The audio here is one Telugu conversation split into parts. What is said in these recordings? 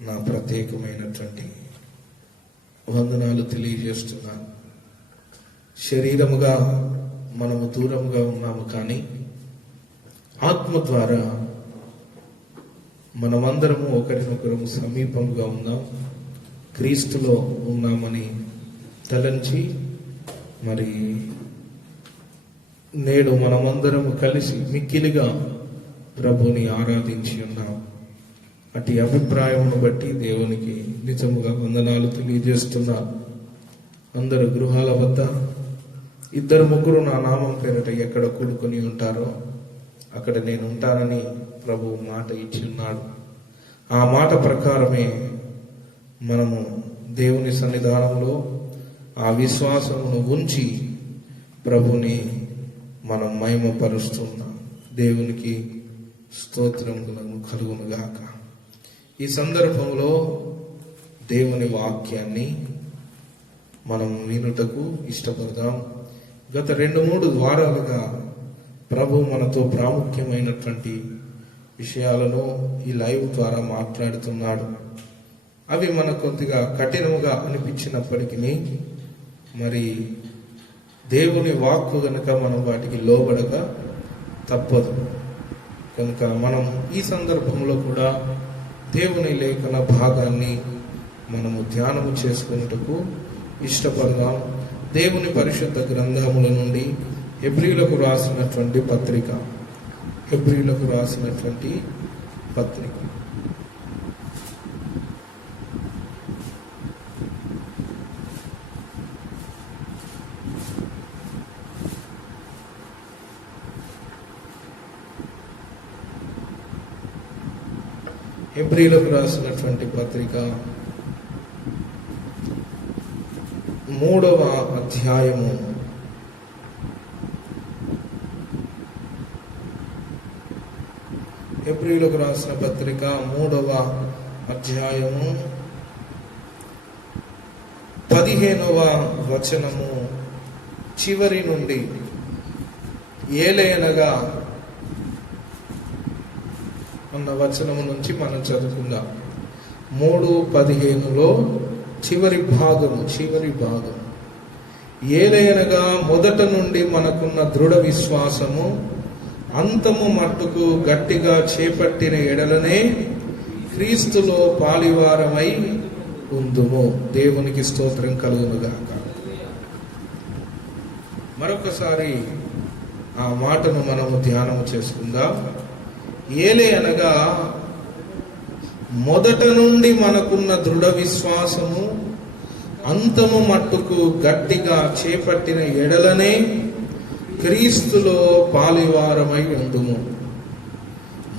నా ప్రత్యేకమైనటువంటి వందనాలు తెలియజేస్తున్నాను. శరీరముగా మనము దూరంగా ఉన్నాము, కానీ ఆత్మ ద్వారా మనమందరము ఒకరినొకరము సమీపంగా ఉన్నాం, క్రీస్తులో ఉన్నామని తలంచి మరి నేడు మనమందరము కలిసి మిక్కిలిగా ప్రభుని ఆరాధించి ఉన్నాం. అటు అభిప్రాయమును బట్టి దేవునికి నిజముగా వందనాలు తెలియజేస్తున్నా. అందరు గృహాల వద్ద 2-3 నా నామం పేరట ఎక్కడ కూడుకొని ఉంటారో అక్కడ నేను ఉంటానని ప్రభు మాట ఇచ్చి ఉన్నాడు. ఆ మాట ప్రకారమే మనము దేవుని సన్నిధానంలో ఆ విశ్వాసమును ఉంచి ప్రభుని మనం మహిమపరుస్తున్నాం. దేవునికి స్తోత్రం కలుగును గాక. ఈ సందర్భంలో దేవుని వాక్యాన్ని మనం వినుటకు ఇష్టపడదాం. గత 2-3 వారాలుగా ప్రభు మనతో ప్రాముఖ్యమైనటువంటి విషయాలను ఈ లైవ్ ద్వారా మాట్లాడుతున్నాడు. అవి మనకు కొద్దిగా కఠినముగా అనిపించినప్పటికీ మరి దేవుని వాక్కు గనుక మనం వాటికి లోబడక తప్పదు. కనుక మనం ఈ సందర్భంలో కూడా దేవుని లేఖన భాగాన్ని మనము ధ్యానము చేసుకున్నట్టుకు ఇష్టపడదాం. దేవుని పరిశుద్ధ గ్రంథముల నుండి హెబ్రీలకు రాసినటువంటి పత్రిక, హెబ్రీలకు రాసినటువంటి పత్రిక హెబ్రీలకు రాసినటువంటి పత్రిక 3వ అధ్యాయము 15వ వచనము చివరి నుండి ఏలయనగా అన్న వచనము నుంచి మనం చదువుకుందాం. 3:15లో చివరి భాగము ఏలయనగా మొదట నుండి మనకున్న దృఢ విశ్వాసము అంతము మట్టుకు గట్టిగా చేపట్టిన ఎడలనే క్రీస్తులో పాలివారమై ఉందుము. దేవునికి స్తోత్రం కలుగునుగాక. మరొకసారి ఆ మాటను మనము ధ్యానము చేసుకుందాం. ఏలే అనగా మొదట నుండి మనకున్న దృఢ విశ్వాసము అంతము మట్టుకు గట్టిగా చేపట్టిన ఎడలనే క్రీస్తులో పాలివారమై ఉందుము.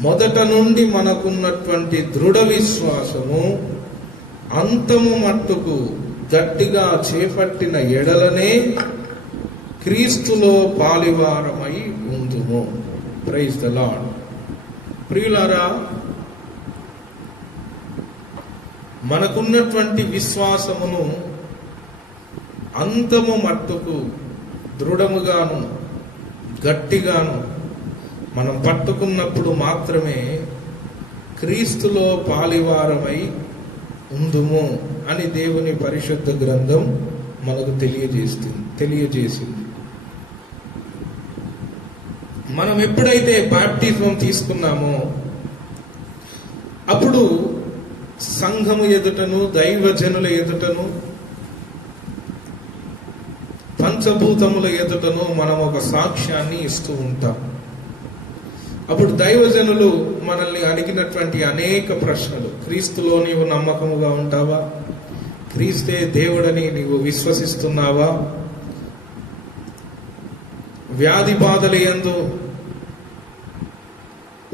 మొదట నుండి మనకున్నటువంటి దృఢ విశ్వాసము అంతము మట్టుకు గట్టిగా చేపట్టిన ఎడలనే క్రీస్తులో పాలివారమై ఉందుము. Praise the Lord. ప్రియులారా, మనకున్నటువంటి విశ్వాసమును అంతము మట్టుకు దృఢముగాను గట్టిగాను మనం పట్టుకున్నప్పుడు మాత్రమే క్రీస్తులో పాలివారమై ఉందుము అని దేవుని పరిశుద్ధ గ్రంథం మనకు తెలియజేసింది. మనం ఎప్పుడైతే బాప్టిజం తీసుకున్నామో అప్పుడు సంఘము ఎదుటను దైవజనుల ఎదుటను పంచభూతముల ఎదుటను మనం ఒక సాక్ష్యాన్ని ఇస్తూ ఉంటాం. అప్పుడు దైవజనులు మనల్ని అడిగినటువంటి అనేక ప్రశ్నలు: క్రీస్తులో నీవు నమ్మకముగా ఉంటావా? క్రీస్తే దేవుడని నీవు విశ్వసిస్తున్నావా? వ్యాధి బాధల యందు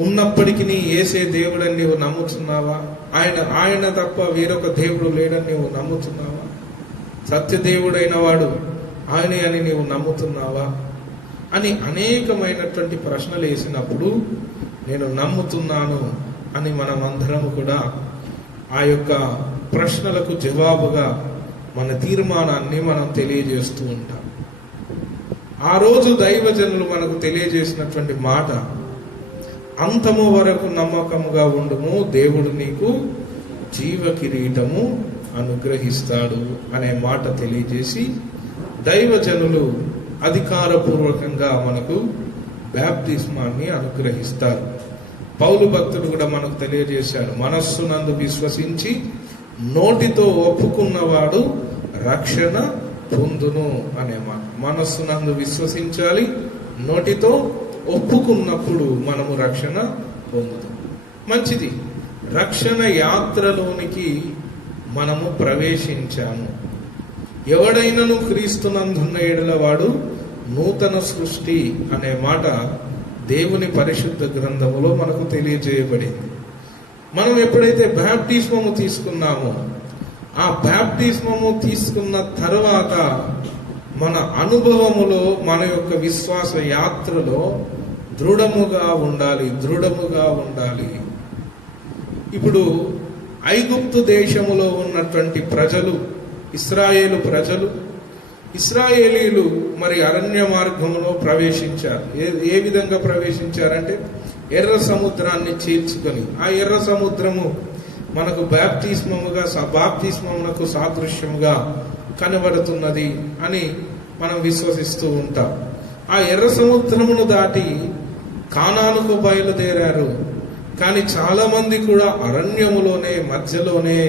ఉన్నప్పటికీ యేసే దేవుడని నీవు నమ్ముతున్నావా? ఆయన తప్ప వేరొక దేవుడు లేడని నీవు నమ్ముతున్నావా? సత్యదేవుడైన వాడు ఆయనే అని నీవు నమ్ముతున్నావా అని అనేకమైనటువంటి ప్రశ్నలు వేసినప్పుడు నేను నమ్ముతున్నాను అని మనం అందరం కూడా ఆ యొక్క ప్రశ్నలకు జవాబుగా మన తీర్మానాన్ని మనం తెలియజేస్తూ ఉంటాం. ఆ రోజు దైవజనులు మనకు తెలియజేసినటువంటి మాట: అంతము వరకు నమ్మకముగా ఉండుము, దేవుడు నీకు జీవ కిరీటము అనుగ్రహిస్తాడు అనే మాట తెలియజేసి దైవజనులు అధికారపూర్వకంగా మనకు బాప్తిస్మాన్ని అనుగ్రహిస్తారు. పౌలు భక్తుడు కూడా మనకు తెలియజేశాడు, మనస్సునందు విశ్వసించి నోటితో ఒప్పుకున్నవాడు రక్షణ పొందును అనే మాట. మనస్సునందు విశ్వసించాలి, నోటితో ఒప్పుకున్నప్పుడు మనము రక్షణ పొందుతాం. మంచిది. రక్షణ యాత్రలోనికి మనము ప్రవేశించాము. ఎవడైనను క్రీస్తునందున్న ఎడల వాడు నూతన సృష్టి అనే మాట దేవుని పరిశుద్ధ గ్రంథములో మనకు తెలియజేయబడింది. మనం ఎప్పుడైతే బాప్టిస్మము తీసుకున్నామో, ఆ బాప్టిస్మము తీసుకున్న తర్వాత మన అనుభవములో, మన యొక్క విశ్వాస యాత్రలో దృఢముగా ఉండాలి. ఇప్పుడు ఐగుప్తు దేశములో ఉన్నటువంటి ప్రజలు, ఇశ్రాయేలీలు మరి అరణ్య మార్గంలో ప్రవేశించారు. ఏ విధంగా ప్రవేశించారంటే ఎర్ర సముద్రాన్ని చీల్చుకొని, ఆ ఎర్ర సముద్రము మనకు బాప్తిస్మమునకు సాదృశ్యముగా కనబడుతున్నది అని మనం విశ్వసిస్తూ ఉంటాం. ఆ ఎర్ర సముద్రమును దాటి కానానుకు బయలుదేరారు. కానీ చాలా మంది కూడా అరణ్యములోనే, మధ్యలోనే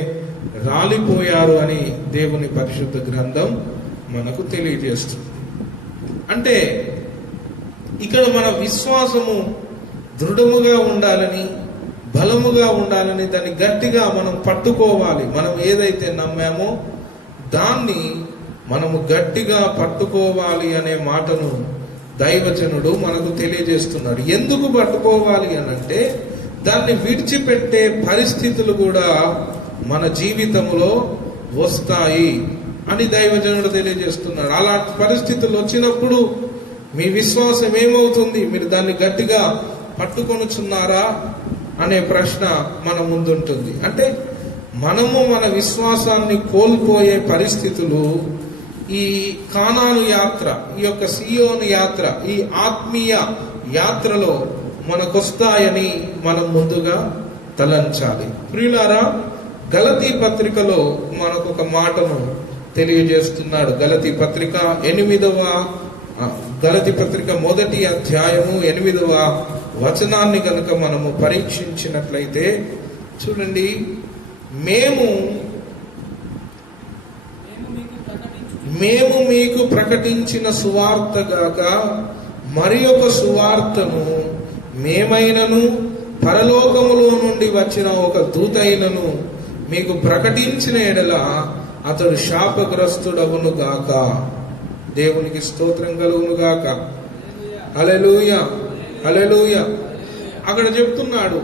రాలిపోయారు అని దేవుని పరిశుద్ధ గ్రంథం మనకు తెలియజేస్తుంది. అంటే ఇక్కడ మన విశ్వాసము దృఢముగా ఉండాలని, బలముగా ఉండాలని, దాన్ని గట్టిగా మనం పట్టుకోవాలి. మనం ఏదైతే నమ్మామో దాన్ని మనము గట్టిగా పట్టుకోవాలి అనే మాటను దైవజనుడు మనకు తెలియజేస్తున్నాడు. ఎందుకు పట్టుకోవాలి అనంటే, దాన్ని విడిచిపెట్టే పరిస్థితులు కూడా మన జీవితంలో వస్తాయి అని దైవజనుడు తెలియజేస్తున్నాడు. అలాంటి పరిస్థితులు వచ్చినప్పుడు మీ విశ్వాసం ఏమవుతుంది? మీరు దాన్ని గట్టిగా పట్టుకొనుచున్నారా అనే ప్రశ్న మన ముందుంటుంది. అంటే మనము మన విశ్వాసాన్ని కోల్పోయే పరిస్థితులు ఈ కానాను యాత్ర, ఈ యొక్క సియోను యాత్ర, ఈ ఆత్మీయ యాత్రలో మనకొస్తాయని మనం ముందుగా తలంచాలి. ప్రియులారా, గలతీ పత్రికలో మనకు ఒక మాటను తెలియజేస్తున్నాడు. గలతీ పత్రిక 1వ అధ్యాయము 8వ వచనాన్ని కనుక మనము పరీక్షించినట్లయితే చూడండి, మేము మీకు ప్రకటించిన సువార్త గాక మరి ఒక సువార్తను మేమైనను పరలోకములో నుండి వచ్చిన ఒక దూతైనను మీకు ప్రకటించిన ఎడల అతడు శాపగ్రస్తుడవును గాక. దేవునికి స్తోత్రం కలుగును గాక. హల్లెలూయా, హల్లెలూయా. అక్కడ చెప్తున్నాడు,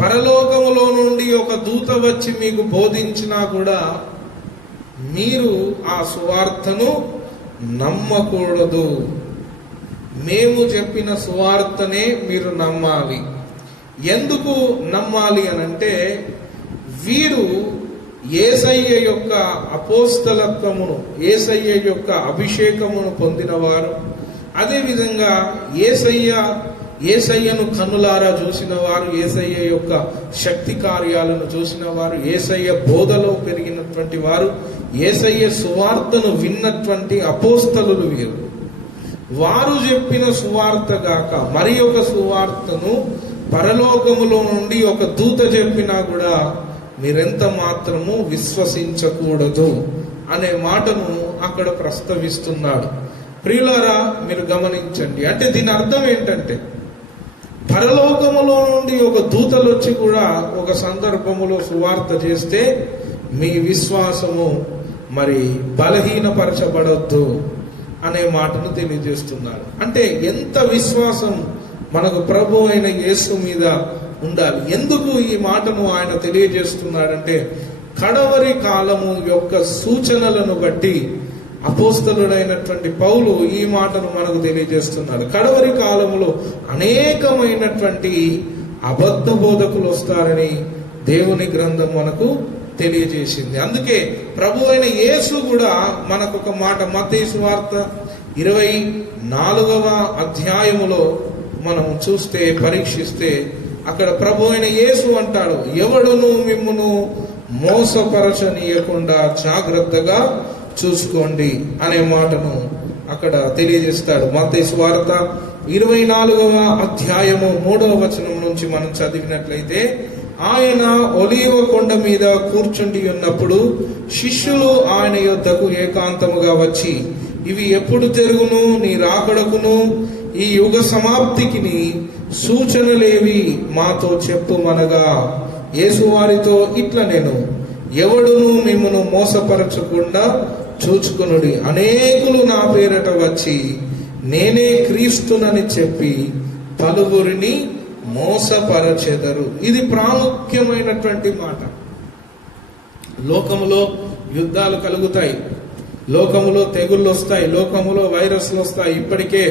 పరలోకములో నుండి ఒక దూత వచ్చి మీకు బోధించినా కూడా మీరు ఆ సువార్తను నమ్మకూడదు. మేము చెప్పిన సువార్తనే మీరు నమ్మాలి. ఎందుకు నమ్మాలి అనంటే, వీరు యేసయ్య యొక్క అపోస్తలత్వమును, యేసయ్య యొక్క అభిషేకమును పొందినవారు. అదేవిధంగా యేసయ్యను కన్నులారా చూసిన వారు, యేసయ్య యొక్క శక్తి కార్యాలను చూసిన వారు, యేసయ్య బోధలో పెరిగినటువంటి వారు, యేసయ్య సువార్తను విన్నటువంటి అపోస్తలులు వీరు. వారు చెప్పిన సువార్త గాక మరి ఒక సువార్తను పరలోకములో నుండి ఒక దూత చెప్పినా కూడా మీరెంత మాత్రము విశ్వసించకూడదు అనే మాటను అక్కడ ప్రస్తావిస్తున్నాడు. ప్రియులారా, మీరు గమనించండి. అంటే దీని అర్థం ఏంటంటే, పరలోకములో నుండి ఒక దూతలు వచ్చి కూడా ఒక సందర్భములో సువార్త చేస్తే మీ విశ్వాసము మరి బలహీనపరచబడొద్దు అనే మాటను తెలియజేస్తున్నారు. అంటే ఎంత విశ్వాసం మనకు ప్రభు అయిన యేసు మీద ఉండాలి. ఎందుకు ఈ మాటను ఆయన తెలియజేస్తున్నాడంటే, కడవరి కాలము యొక్క సూచనలను బట్టి అపోస్తలుడైనటువంటి పౌలు ఈ మాటను మనకు తెలియజేస్తున్నాడు. కడవరి కాలములో అనేకమైనటువంటి అబద్ధ బోధకులు వస్తారని దేవుని గ్రంథం మనకు తెలియజేసింది. అందుకే ప్రభు అయిన యేసు కూడా మనకు ఒక మాట, మత్తయి సువార్త 24వ అధ్యాయములో మనం చూస్తే, పరీక్షిస్తే అక్కడ ప్రభు అయిన యేసు అంటాడు, ఎవడును మిమ్మును మోసపరచనీయకుండా జాగ్రత్తగా చూసుకోండి అనే మాటను అక్కడ తెలియజేస్తాడు. మత్తయి సువార్త 24వ అధ్యాయము 3వ వచనం నుంచి మనం చదివినట్లయితే, ఆయన ఒలీవ కొండ మీద కూర్చుండి ఉన్నప్పుడు శిష్యులు ఆయన యొద్దకు ఏకాంతముగా వచ్చి, ఇవి ఎప్పుడు జరుగును, నీ రాకడకును ఈ యుగ సమాప్తికిని సూచనలేవి మాతో చెప్పుమనగా, యేసు వారితో ఇట్ల నేను, ఎవడును మిమ్మును మోసపరచకుండా చూచుకొనుడి. అనేకులు నా పేరట వచ్చి నేనే క్రీస్తునని చెప్పి పలువురిని మోసపరచెదరు. ఇది ప్రాముఖ్యమైనటువంటి మాట. లోకములో యుద్ధాలు కలుగుతాయి, లోకములో తెగుళ్ళు వస్తాయి, లోకములో వైరస్లు వస్తాయి, ఇప్పటికే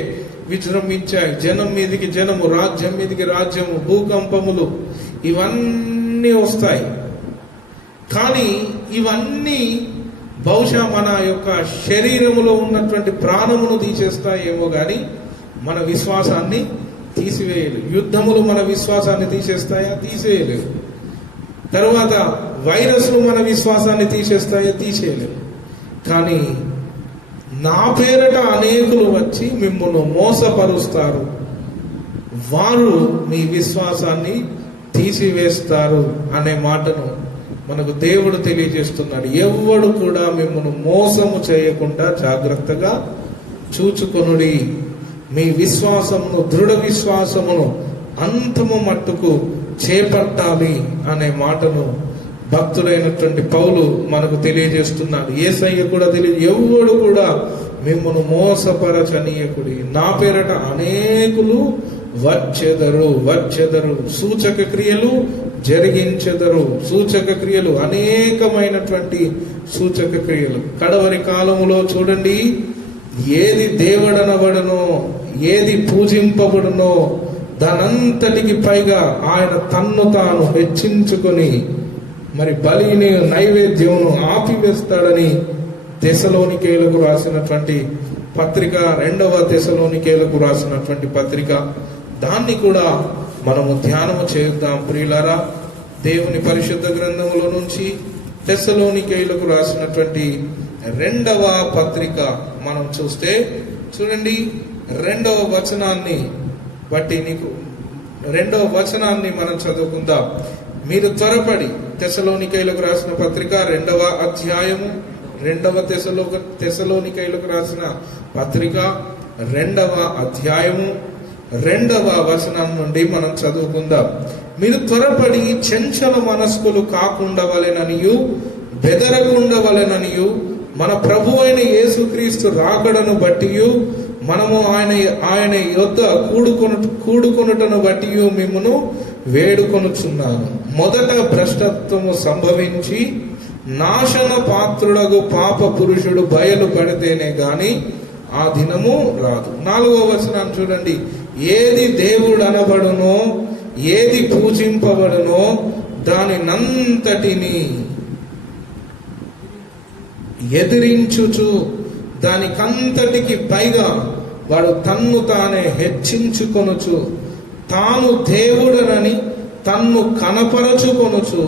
విజృంభించాయి. జనం మీదికి జనము, రాజ్యం మీదికి రాజ్యము, భూకంపములు ఇవన్నీ వస్తాయి. కానీ ఇవన్నీ బహుశా మన యొక్క శరీరములో ఉన్నటువంటి ప్రాణమును తీసేస్తాయేమో కానీ మన విశ్వాసాన్ని తీసివేయలేవు. యుద్ధములు మన విశ్వాసాన్ని తీసేస్తాయా? తీసేయలేవు. తర్వాత వైరస్లు మన విశ్వాసాన్ని తీసేస్తాయా? తీసేయలేవు. కానీ నా పేరట అనేకులు వచ్చి మిమ్మల్ని మోసపరుస్తారు, వారు మీ విశ్వాసాన్ని తీసివేస్తారు అనే మాటను మనకు దేవుడు తెలియజేస్తున్నాడు. ఎవడు కూడా మిమ్మల్ని మోసము చేయకుండా జాగ్రత్తగా చూచుకొనుడి. మీ విశ్వాసమును, దృఢ విశ్వాసమును అంతము మట్టుకు చేపట్టాలి అనే మాటను భక్తుడైనటువంటి పౌలు మనకు తెలియజేస్తున్నాడు. యేసయ్య కూడా ఎవడు కూడా మిమ్మల్ని మోసపరచనీయకుడి, నా పేరట అనేకులు వచ్చెదరు, సూచక క్రియలు జరిగించెదరు. సూచక క్రియలు, అనేకమైనటువంటి సూచక క్రియలు. కడవరి కాలములో చూడండి, ఏది దేవుడనబడనో, ఏది పూజింపబడునో దానంతటికి పైగా ఆయన తన్ను తాను హెచ్చించుకొని మరి బలిని, నైవేద్యమును ఆపివేస్తాడని తెసలోనికేయులకు రాసినటువంటి పత్రిక, 2వ తెసలోనికేయులకు రాసినటువంటి పత్రిక, దాన్ని కూడా మనము ధ్యానము చేద్దాం ప్రియులారా. దేవుని పరిశుద్ధ గ్రంథములో నుంచి తెస్సలోనికేయులకు రాసినటువంటి 2వ పత్రిక మనం చూస్తే చూడండి, 2వ వచనాన్ని బట్టి 2వ వచనాన్ని మనం చదువుకుందాం. మీరు త్వరపడి, తెస్సలోనికేయులకు రాసిన పత్రిక 2వ అధ్యాయము, 2వ తెస్సలోనికేయులకు రాసిన పత్రిక 2వ అధ్యాయము 2వ వచనం నుండి మనం చదువుకుందాం. మీరు త్వరపడి చంచల మనస్కులు కాకుండవలెననియు బెదరకుండవలెననియు మన ప్రభు అయిన యేసుక్రీస్తు రాకడను బట్టియు మనము ఆయన యొద్ద కూడుకొనుటను బట్టియు మిమ్మును వేడుకొనుచున్నాను. మొదట భ్రష్టత్వము సంభవించి నాశన పాత్రుడగు పాప పురుషుడు బయలు పడితేనే గాని ఆ దినము రాదు. 4వ వచనాన్ని చూడండి, ఏది దేవుడు అనబడునో, ఏది పూజింపబడునో దానినంతటిని ఎదిరించుచు దానికంతటికి పైగా వాడు తన్ను తానే హెచ్చించుకొనుచు తాను దేవుడనని తన్ను కనపరచుకొనుచు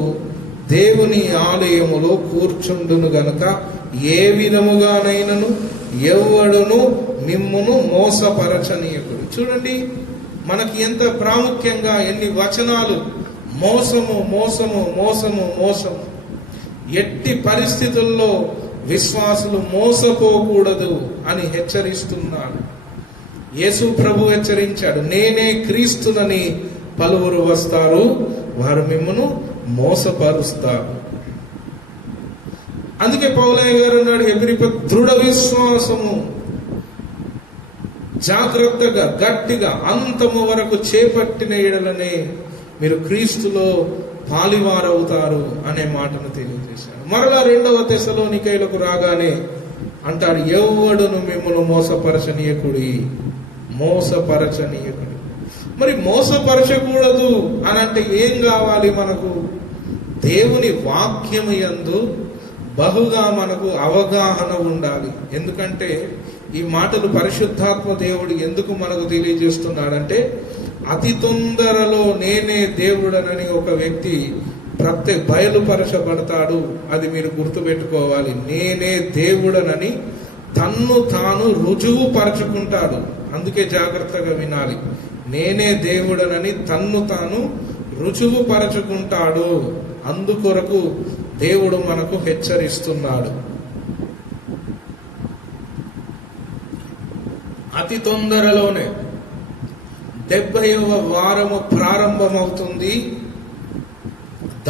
దేవుని ఆలయములో కూర్చుండును గనుక ఏ విధముగానైనను ఎవడును మిమ్మును మోసపరచనీయకుడు. చూడండి, మనకి ఎంత ప్రాముఖ్యంగా ఎన్ని వచనాలు, మోసము మోసము మోసము మోసము. ఎట్టి పరిస్థితుల్లో విశ్వాసులు మోసపోకూడదు అని హెచ్చరిస్తున్నాడు. యేసు ప్రభు హెచ్చరించాడు, నేనే క్రీస్తునని పలువురు వస్తారు, వారు మిమ్మును మోసపరుస్తారు. అందుకే పౌలయ్య గారు అన్నాడు, హెబ్రీ దృఢ విశ్వాసము జాగ్రత్తగా గట్టిగా అంతము వరకు చేపట్టిన ఎడలనే మీరు క్రీస్తులో పాలివారవుతారు అనే మాటను తెలియజేశాడు. మరలా 2వ తెస్సలోనికేయులకు రాగానే అంటాడు, ఎవడును మిమ్మల్ని మోసపరచనీయకుడి. మరి మోసపరచకూడదు అని అంటే ఏం కావాలి మనకు? దేవుని వాక్యము యందు బహుగా మనకు అవగాహన ఉండాలి. ఎందుకంటే ఈ మాటలు పరిశుద్ధాత్మ దేవుడు ఎందుకు మనకు తెలియజేస్తున్నాడంటే, అతి తొందరలో నేనే దేవుడనని ఒక వ్యక్తి బయలుపరచబడతాడు. అది మీరు గుర్తుపెట్టుకోవాలి. నేనే దేవుడనని తన్ను తాను రుజువు పరచుకుంటాడు. అందుకే జాగ్రత్తగా వినాలి. నేనే దేవుడనని తన్ను తాను రుజువు పరచుకుంటాడు. అందుకొరకు దేవుడు మనకు హెచ్చరిస్తున్నాడు. అతి తొందరలోనే 70వ వారము ప్రారంభమవుతుంది.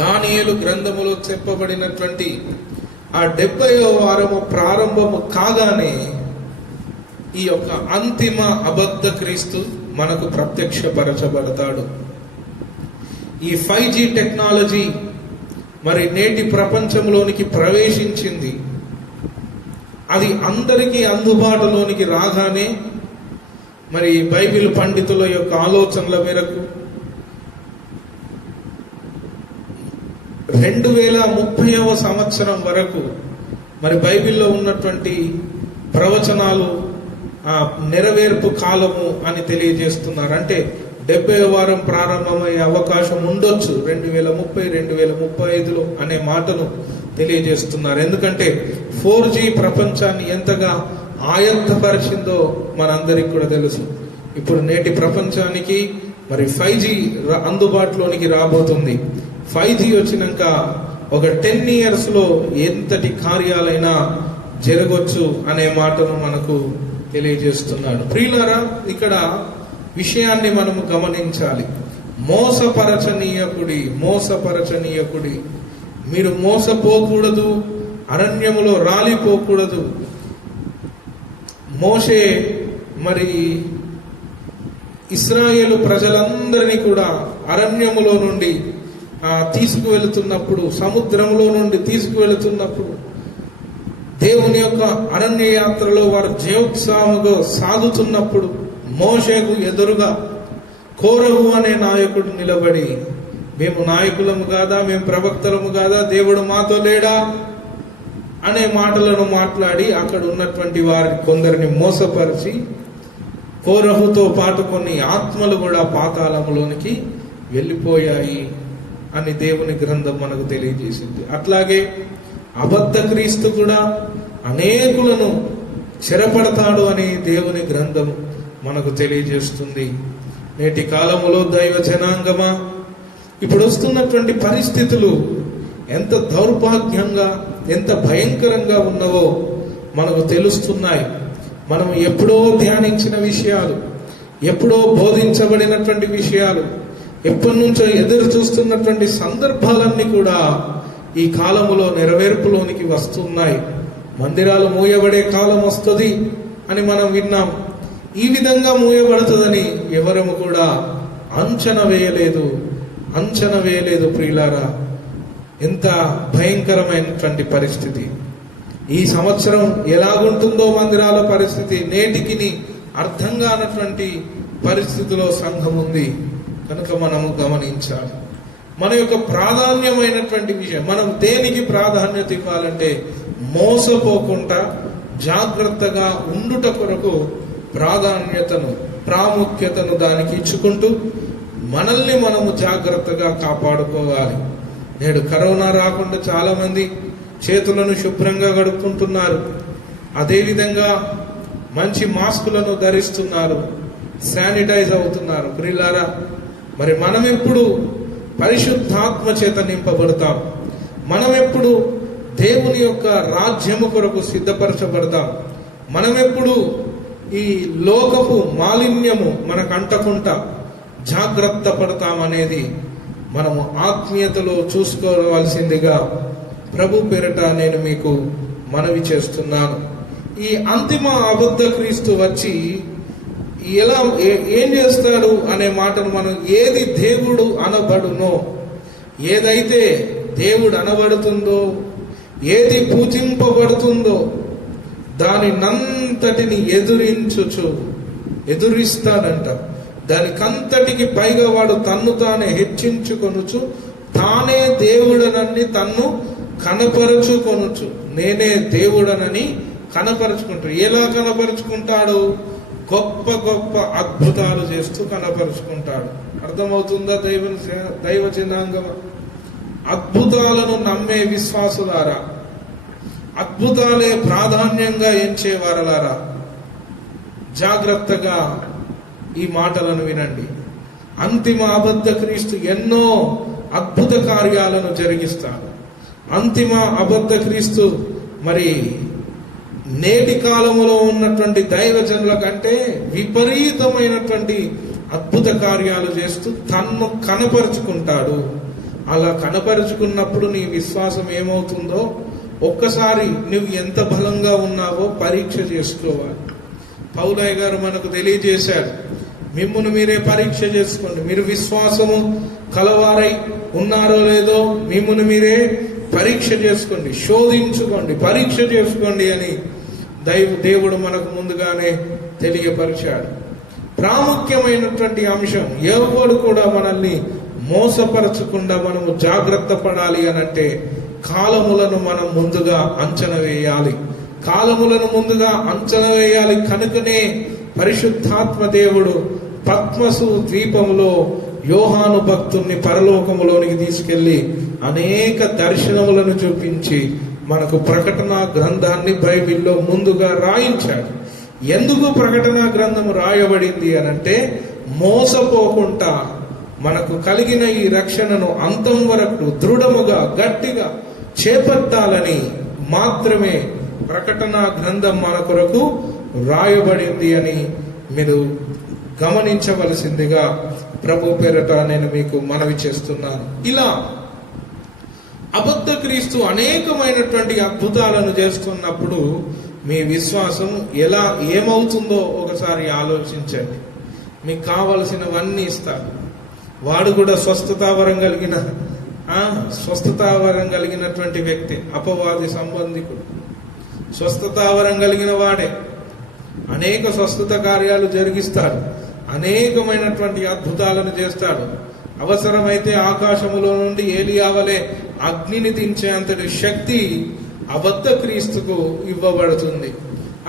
దానియేలు గ్రంథములో చెప్పబడినటువంటి ఆ 70వ వారము ప్రారంభము కాగానే ఈ యొక్క అంతిమ అబద్ధ క్రీస్తు మనకు ప్రత్యక్షపరచబడతాడు. ఈ 5G టెక్నాలజీ మరి నేటి ప్రపంచంలోనికి ప్రవేశించింది. అది అందరికీ అందుబాటులోనికి రాగానే మరి బైబిల్ పండితుల యొక్క ఆలోచనల మేరకు 2030వ సంవత్సరం వరకు మరి బైబిల్లో ఉన్నటువంటి ప్రవచనాలు నెరవేర్పు కాలము అని తెలియజేస్తున్నారు. అంటే 70వ వారం ప్రారంభమయ్యే అవకాశం ఉండొచ్చు 2030, 2035లో అనే మాటను తెలియజేస్తున్నారు. ఎందుకంటే 4G ప్రపంచాన్ని ఎంతగా ఆయత్తపరిచిందో మనందరికి కూడా తెలుసు. ఇప్పుడు నేటి ప్రపంచానికి మరి 5G అందుబాటులోనికి రాబోతుంది. 5G వచ్చినాక ఒక 10 years లో ఎంతటి కార్యాలైనా జరగొచ్చు అనే మాటను మనకు తెలియజేస్తున్నాడు. ప్రియులారా, ఇక్కడ విషయాన్ని మనము గమనించాలి. మోసపరచనీయకుడి. మీరు మోసపోకూడదు, అరణ్యములో రాలిపోకూడదు. మోషే మరి ఇశ్రాయేలు ప్రజలందరినీ కూడా అరణ్యములో నుండి తీసుకువెళుతున్నప్పుడు, సముద్రంలో నుండి తీసుకువెళుతున్నప్పుడు, దేవుని యొక్క అరణ్య యాత్రలో వారు జయోత్సాహంగా సాగుతున్నప్పుడు మోషేకు ఎదురుగా కోరహు అనే నాయకుడు నిలబడి, మేము నాయకులము కాదా, మేము ప్రవక్తలము కాదా, దేవుడు మాతో లేడా అనే మాటలను మాట్లాడి అక్కడ ఉన్నటువంటి వారిని కొందరిని మోసపరిచి, కోరహుతో పాటు కొన్ని ఆత్మలు కూడా పాతాళములోనికి వెళ్ళిపోయాయి అని దేవుని గ్రంథం మనకు తెలియజేసింది. అట్లాగే అబద్ధ క్రీస్తు కూడా అనేకులను చెరపడతాడు అని దేవుని గ్రంథం మనకు తెలియజేస్తుంది. నేటి కాలములో దైవ జనాంగమా, ఇప్పుడు వస్తున్నటువంటి పరిస్థితులు ఎంత దౌర్భాగ్యంగా, ఎంత భయంకరంగా ఉన్నవో మనకు తెలుస్తున్నాయి. మనం ఎప్పుడో ధ్యానించిన విషయాలు, ఎప్పుడో బోధించబడినటువంటి విషయాలు, ఎప్పటి నుంచో ఎదురు చూస్తున్నటువంటి సందర్భాలన్నీ కూడా ఈ కాలములో నెరవేర్పులోనికి వస్తున్నాయి. మందిరాలు మూయబడే కాలం వస్తుంది అని మనం విన్నాం. ఈ విధంగా మూయబడుతుందని ఎవరము కూడా అంచనా వేయలేదు. ప్రియులారా, ఎంత భయంకరమైనటువంటి పరిస్థితి. ఈ సంవత్సరం ఎలాగుంటుందో మందిరాల పరిస్థితి నేటికి అర్థం కానటువంటి పరిస్థితిలో సంఘం ఉంది. కనుక మనము గమనించాలి. మన యొక్క ప్రాధాన్యమైనటువంటి విషయం, మనం దేనికి ప్రాధాన్యత ఇవ్వాలంటే మోసపోకుండా జాగ్రత్తగా ఉండుట కొరకు ప్రాముఖ్యతను దానికి ఇచ్చుకుంటూ మనల్ని మనము జాగ్రత్తగా కాపాడుకోవాలి. నేడు కరోనా రాకుండా చాలా మంది చేతులను శుభ్రంగా కడుక్కుంటున్నారు. అదేవిధంగా మంచి మాస్కులను ధరిస్తున్నారు, శానిటైజ్ అవుతున్నారు. ప్రియులారా, మరి మనం ఎప్పుడు పరిశుద్ధాత్మ చేత నింపబడతాం? మనం ఎప్పుడు దేవుని యొక్క రాజ్యము కొరకు సిద్ధపరచబడతాం? మనం ఎప్పుడు ఈ లోకపు మాలిన్యము మనకు అంటకుండా జాగ్రత్త పడతామనేది మనము ఆత్మీయతలో చూసుకోవాల్సిందిగా ప్రభు పేరట నేను మీకు మనవి చేస్తున్నాను. ఈ అంతిమ అబద్ధ క్రీస్తు వచ్చి ఏం చేస్తాడు అనే మాటను మనం, ఏది దేవుడు అనబడునో, ఏదైతే దేవుడు అనబడుతుందో, ఏది పూజింపబడుతుందో దానినంతటిని ఎదురిస్తాడంట. దానికంతటికి పైగా వాడు తన్ను తానే హెచ్చించుకొనుచు, తానే దేవుడనని తన్ను కనపరుచుకొనుచు. నేనే దేవుడనని కనపరుచుకుంటాడు. ఎలా కనపరుచుకుంటాడు? గొప్ప గొప్ప అద్భుతాలు చేస్తూ కనపరుచుకుంటాడు. అర్థమవుతుందా దైవ జనాంగం? అద్భుతాలను నమ్మే విశ్వాసులారా, అద్భుతాలే ప్రాధాన్యంగా ఎంచేవారలారా, జాగ్రత్తగా ఈ మాటలను వినండి. అంతిమ అబద్ధ క్రీస్తు ఎన్నో అద్భుత కార్యాలను జరిగిస్తాడు. అంతిమ అబద్ధ క్రీస్తు మరి నేటి కాలములో ఉన్నటువంటి దైవజనుల కంటే విపరీతమైనటువంటి అద్భుత కార్యాలు చేస్తూ తన్ను కనపరుచుకుంటాడు. అలా కనపరుచుకున్నప్పుడు నీ విశ్వాసం ఏమవుతుందో ఒక్కసారి నువ్వు ఎంత బలంగా ఉన్నావో పరీక్ష చేసుకోవాలి. పౌలయ్య గారు మనకు తెలియజేశాడు, మిమ్మును మీరే పరీక్ష చేసుకోండి. మీరు విశ్వాసము కలవారై ఉన్నారో లేదో మిమ్మును మీరే పరీక్ష చేసుకోండి, శోధించుకోండి, పరీక్ష చేసుకోండి అని దేవుడు మనకు ముందుగానే తెలియపరిచాడు. ప్రాముఖ్యమైనటువంటి అంశం, ఎవరు కూడా మనల్ని మోసపరచకుండా మనము జాగ్రత్త పడాలి అనంటే కాలములను మనం ముందుగా అంచనా వేయాలి. కాలములను ముందుగా అంచనా వేయాలి. కనుకనే పరిశుద్ధాత్మ దేవుడు పద్మసు ద్వీపములో యోహాను భక్తుల్ని పరలోకములోనికి తీసుకెళ్లి అనేక దర్శనములను చూపించి మనకు ప్రకటన గ్రంథాన్ని బైబిల్లో ముందుగా రాయించాడు. ఎందుకు ప్రకటన గ్రంథము రాయబడింది అనంటే మోసపోకుండా మనకు కలిగిన ఈ రక్షణను అంతం వరకు దృఢముగా గట్టిగా చేపట్టాలని మాత్రమే ప్రకటన గ్రంథం మన కొరకు రాయబడింది అని మీరు గమనించవలసిందిగా ప్రభు పేరట నేను మీకు మనవి చేస్తున్నాను. ఇలా అబద్ధ క్రీస్తు అనేకమైనటువంటి అద్భుతాలను చేస్తున్నప్పుడు మీ విశ్వాసం ఏమవుతుందో ఒకసారి ఆలోచించండి. మీకు కావలసినవన్నీ ఇస్తాడు. వాడు కూడా స్వస్థతావరం కలిగినటువంటి వ్యక్తి, అపవాది సంబంధికుడు, స్వస్థతావరం కలిగిన వాడే. అనేక స్వస్థత కార్యాలు జరిగిస్తాడు, అనేకమైనటువంటి అద్భుతాలను చేస్తాడు. అవసరమైతే ఆకాశములో నుండి ఏలియా వలె అగ్నిని దించే అంతటి శక్తి అబద్ధ క్రీస్తుకు ఇవ్వబడుతుంది.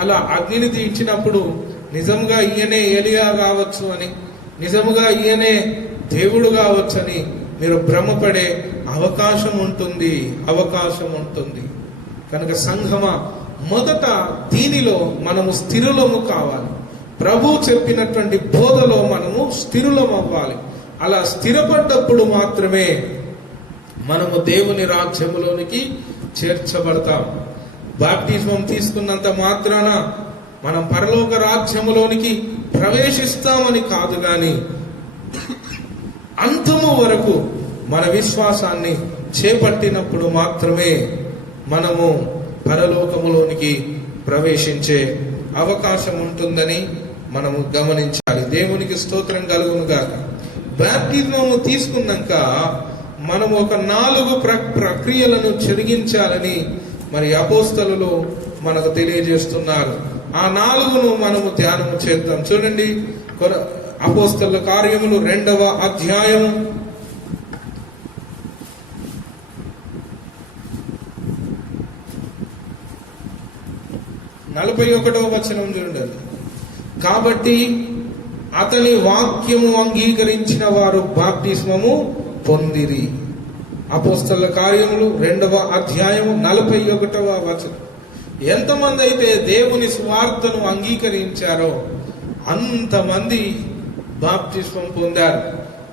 అలా అగ్నిని దించినప్పుడు నిజంగా ఈయనే ఏలియా కావచ్చు అని, నిజముగా ఈయనే దేవుడు కావచ్చని మీరు భ్రమపడే అవకాశం ఉంటుంది. కనుక సంఘమా, మొదట దీనిలో మనము స్థిరులము కావాలి. ప్రభు చెప్పినటువంటి బోధలో మనము స్థిరులం అవ్వాలి. అలా స్థిరపడ్డప్పుడు మాత్రమే మనము దేవుని రాజ్యములోనికి చేర్చబడతాం. బాప్టిజం తీసుకున్నంత మాత్రాన మనం పరలోక రాజ్యములోనికి ప్రవేశిస్తామని కాదు, గాని అంతము వరకు మన విశ్వాసాన్ని చేపట్టినప్పుడు మాత్రమే మనము పరలోకములోనికి ప్రవేశించే అవకాశం ఉంటుందని మనము గమనించాలి. దేవునికి స్తోత్రం కలుగును గాక. బాప్టిజం తీసుకున్నాక మనము ఒక 4 ప్రక్రియలను జరిగించాలని మరి అపోస్తలులు మనకు తెలియజేస్తున్నారు. ఆ 4ను మనము ధ్యానము చేద్దాం. చూడండి, అపోస్తలుల కార్యములు 2వ అధ్యాయం 41వ వచనం చూడండి. కాబట్టి అతని వాక్యము అంగీకరించిన వారు బాప్టిస్మము పొందిరి. అపోస్తలుల కార్యములు 2వ అధ్యాయం 41వ వచనం. ఎంతమంది అయితే దేవుని సువార్తను అంగీకరించారో అంతమంది బాప్టిస్మం పొందారు.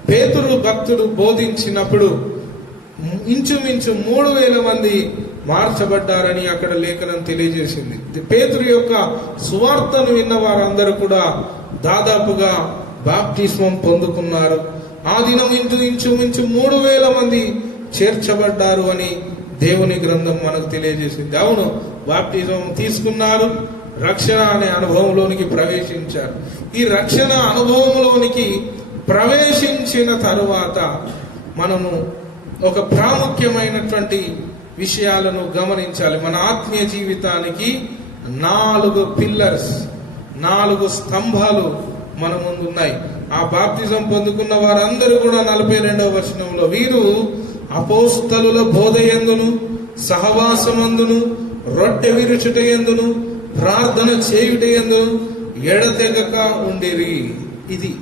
పేతురు భక్తుడు బోధించినప్పుడు ఇంచుమించు 3000 మంది మార్చబడ్డారని అక్కడ లేఖనం తెలియజేసింది. పేతురు యొక్క సువార్తను విన్న వారందరూ కూడా దాదాపుగా బాప్టిస్మం పొందుకున్నారు. ఆ దినం ఇంచుమించు 3000 మంది చేర్చబడ్డారు అని దేవుని గ్రంథం మనకు తెలియజేసింది. అవును, బాప్టిజం తీసుకున్నారు, రక్షణ అనే అనుభవంలోనికి ప్రవేశించారు. ఈ రక్షణ అనుభవంలోనికి ప్రవేశించిన తరువాత మనము ఒక ప్రాముఖ్యమైనటువంటి విషయాలను గమనించాలి. మన ఆత్మీయ జీవితానికి 4 పిల్లర్స్, 4 స్తంభాలు మన ముందు ఉన్నాయి. ఆ బాప్తిజం పొందుకున్న వారందరూ కూడా 42వ వచనంలో వీరు అపోస్తలుల బోధయందును, సహవాసమందును, రొట్టె విరుచుటయందును, ప్రార్థన చేయుటయందును, ఎడతెగక ఉండిరి. ఇది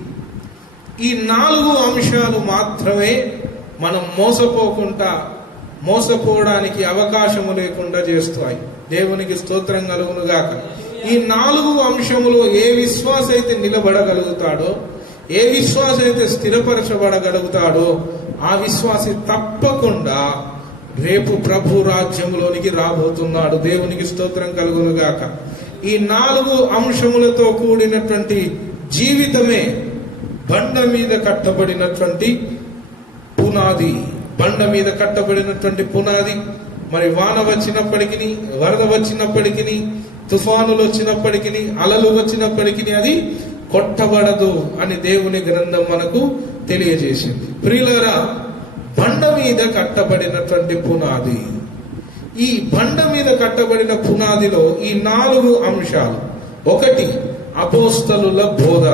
ఈ 4 అంశాలు మాత్రమే మనం మోసపోవడానికి అవకాశము లేకుండా చేస్తాయి. దేవునికి స్తోత్రం కలుగును గాక. ఈ 4 అంశములో ఏ విశ్వాస అయితే నిలబడగలుగుతాడో, ఏ విశ్వాస అయితే స్థిరపరచబడగలుగుతాడో ఆ విశ్వాసి తప్పకుండా రేపు ప్రభు రాజ్యంలోనికి రాబోతున్నాడు. దేవునికి స్తోత్రం కలుగును గాక. ఈ 4 అంశములతో కూడినటువంటి జీవితమే బండ మీద కట్టబడినటువంటి పునాది. బండ మీద కట్టబడినటువంటి పునాది మరి వాన వచ్చినప్పటికీ, వరద వచ్చినప్పటికీ, తుఫానులు వచ్చినప్పటికీ, అలలు వచ్చినప్పటికీ అది కొట్టబడదు అని దేవుని గ్రంథం మనకు తెలియజేసింది. ప్రియులారా, బండ మీద కట్టబడినటువంటి పునాది. ఈ బండ మీద కట్టబడిన పునాదిలో ఈ 4 అంశాలు: 1 అపోస్తలుల బోధ,